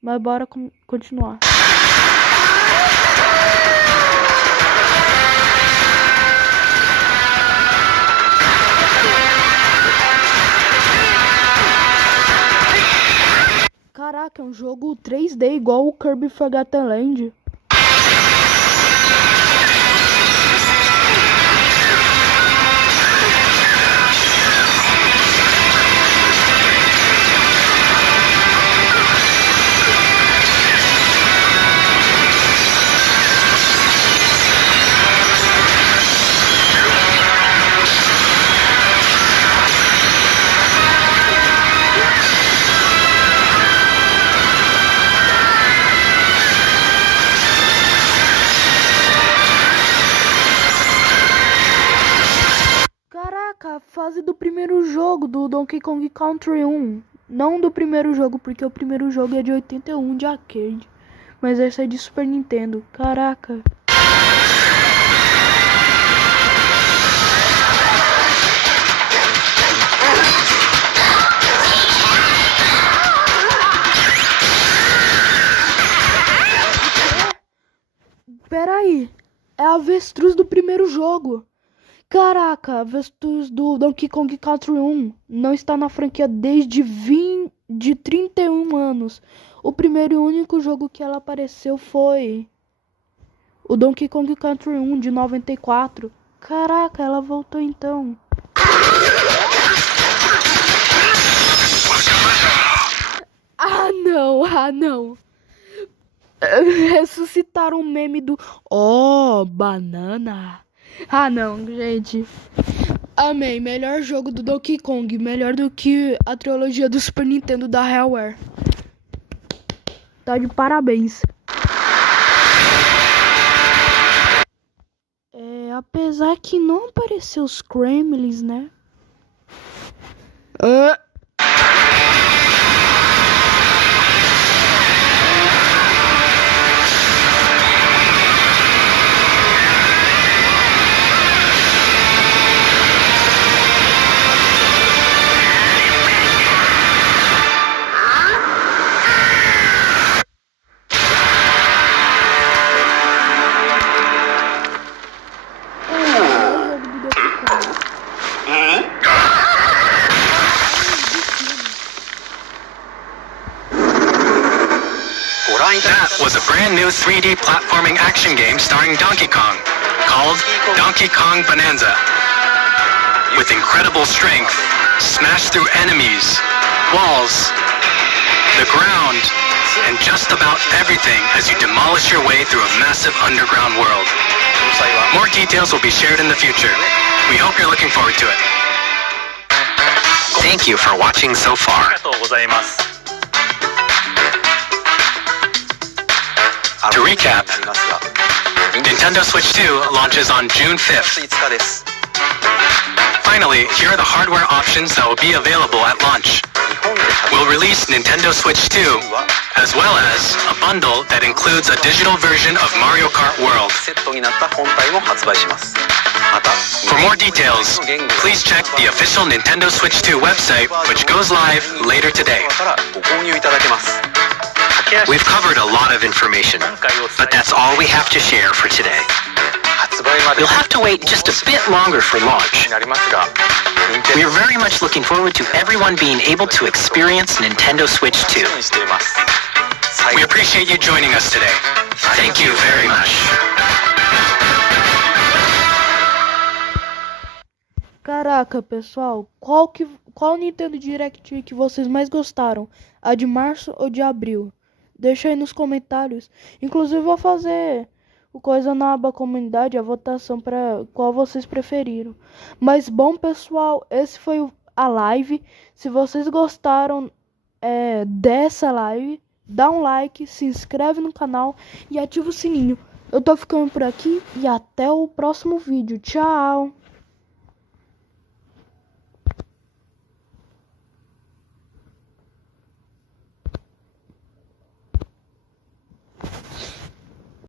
Mas bora continuar. Caraca, é um jogo 3D igual o Kirby Forgotten Land. A fase do primeiro jogo do Donkey Kong Country 1. Não do primeiro jogo, porque o primeiro jogo é de 81 de arcade. Mas essa é de Super Nintendo. Caraca. Peraí. É a avestruz do primeiro jogo. Caraca, a avestruz do Donkey Kong Country 1 não está na franquia desde 31 anos. O primeiro e único jogo que ela apareceu foi o Donkey Kong Country 1 de 94. Caraca, ela voltou então. Ah não. Ressuscitaram o meme do banana. Ah não, gente. Amei, melhor jogo do Donkey Kong. Melhor do que a trilogia do Super Nintendo da Rareware. Tá de parabéns. Apesar que não apareceu os Kremlins, né? was a brand new 3D platforming action game starring Donkey Kong, called Donkey Kong Bonanza. With incredible strength, smash through enemies, walls, the ground, and just about everything as you demolish your way through a massive underground world. More details will be shared in the future. We hope you're looking forward to it. Thank you for watching so far. To recap, Nintendo Switch 2 launches on June 5th. Finally, here are the hardware options that will be available at launch. We'll release Nintendo Switch 2, as well as a bundle that includes a digital version of Mario Kart World. For more details, please check the official Nintendo Switch 2 website, which goes live later today. We've covered a lot of information, but that's all we have to share for today. You'll have to wait just a bit longer for launch. We are very much looking forward to everyone being able to experience Nintendo Switch 2. We appreciate you joining us today. Thank you very much. Caraca, pessoal, qual Nintendo Direct que vocês mais gostaram? A de março ou de abril? Deixa aí nos comentários. Inclusive vou fazer coisa na aba comunidade, a votação para qual vocês preferiram. Mas bom, pessoal, esse foi a live. Se vocês gostaram dessa live, dá um like, se inscreve no canal e ativa o sininho. Eu tô ficando por aqui e até o próximo vídeo. Tchau!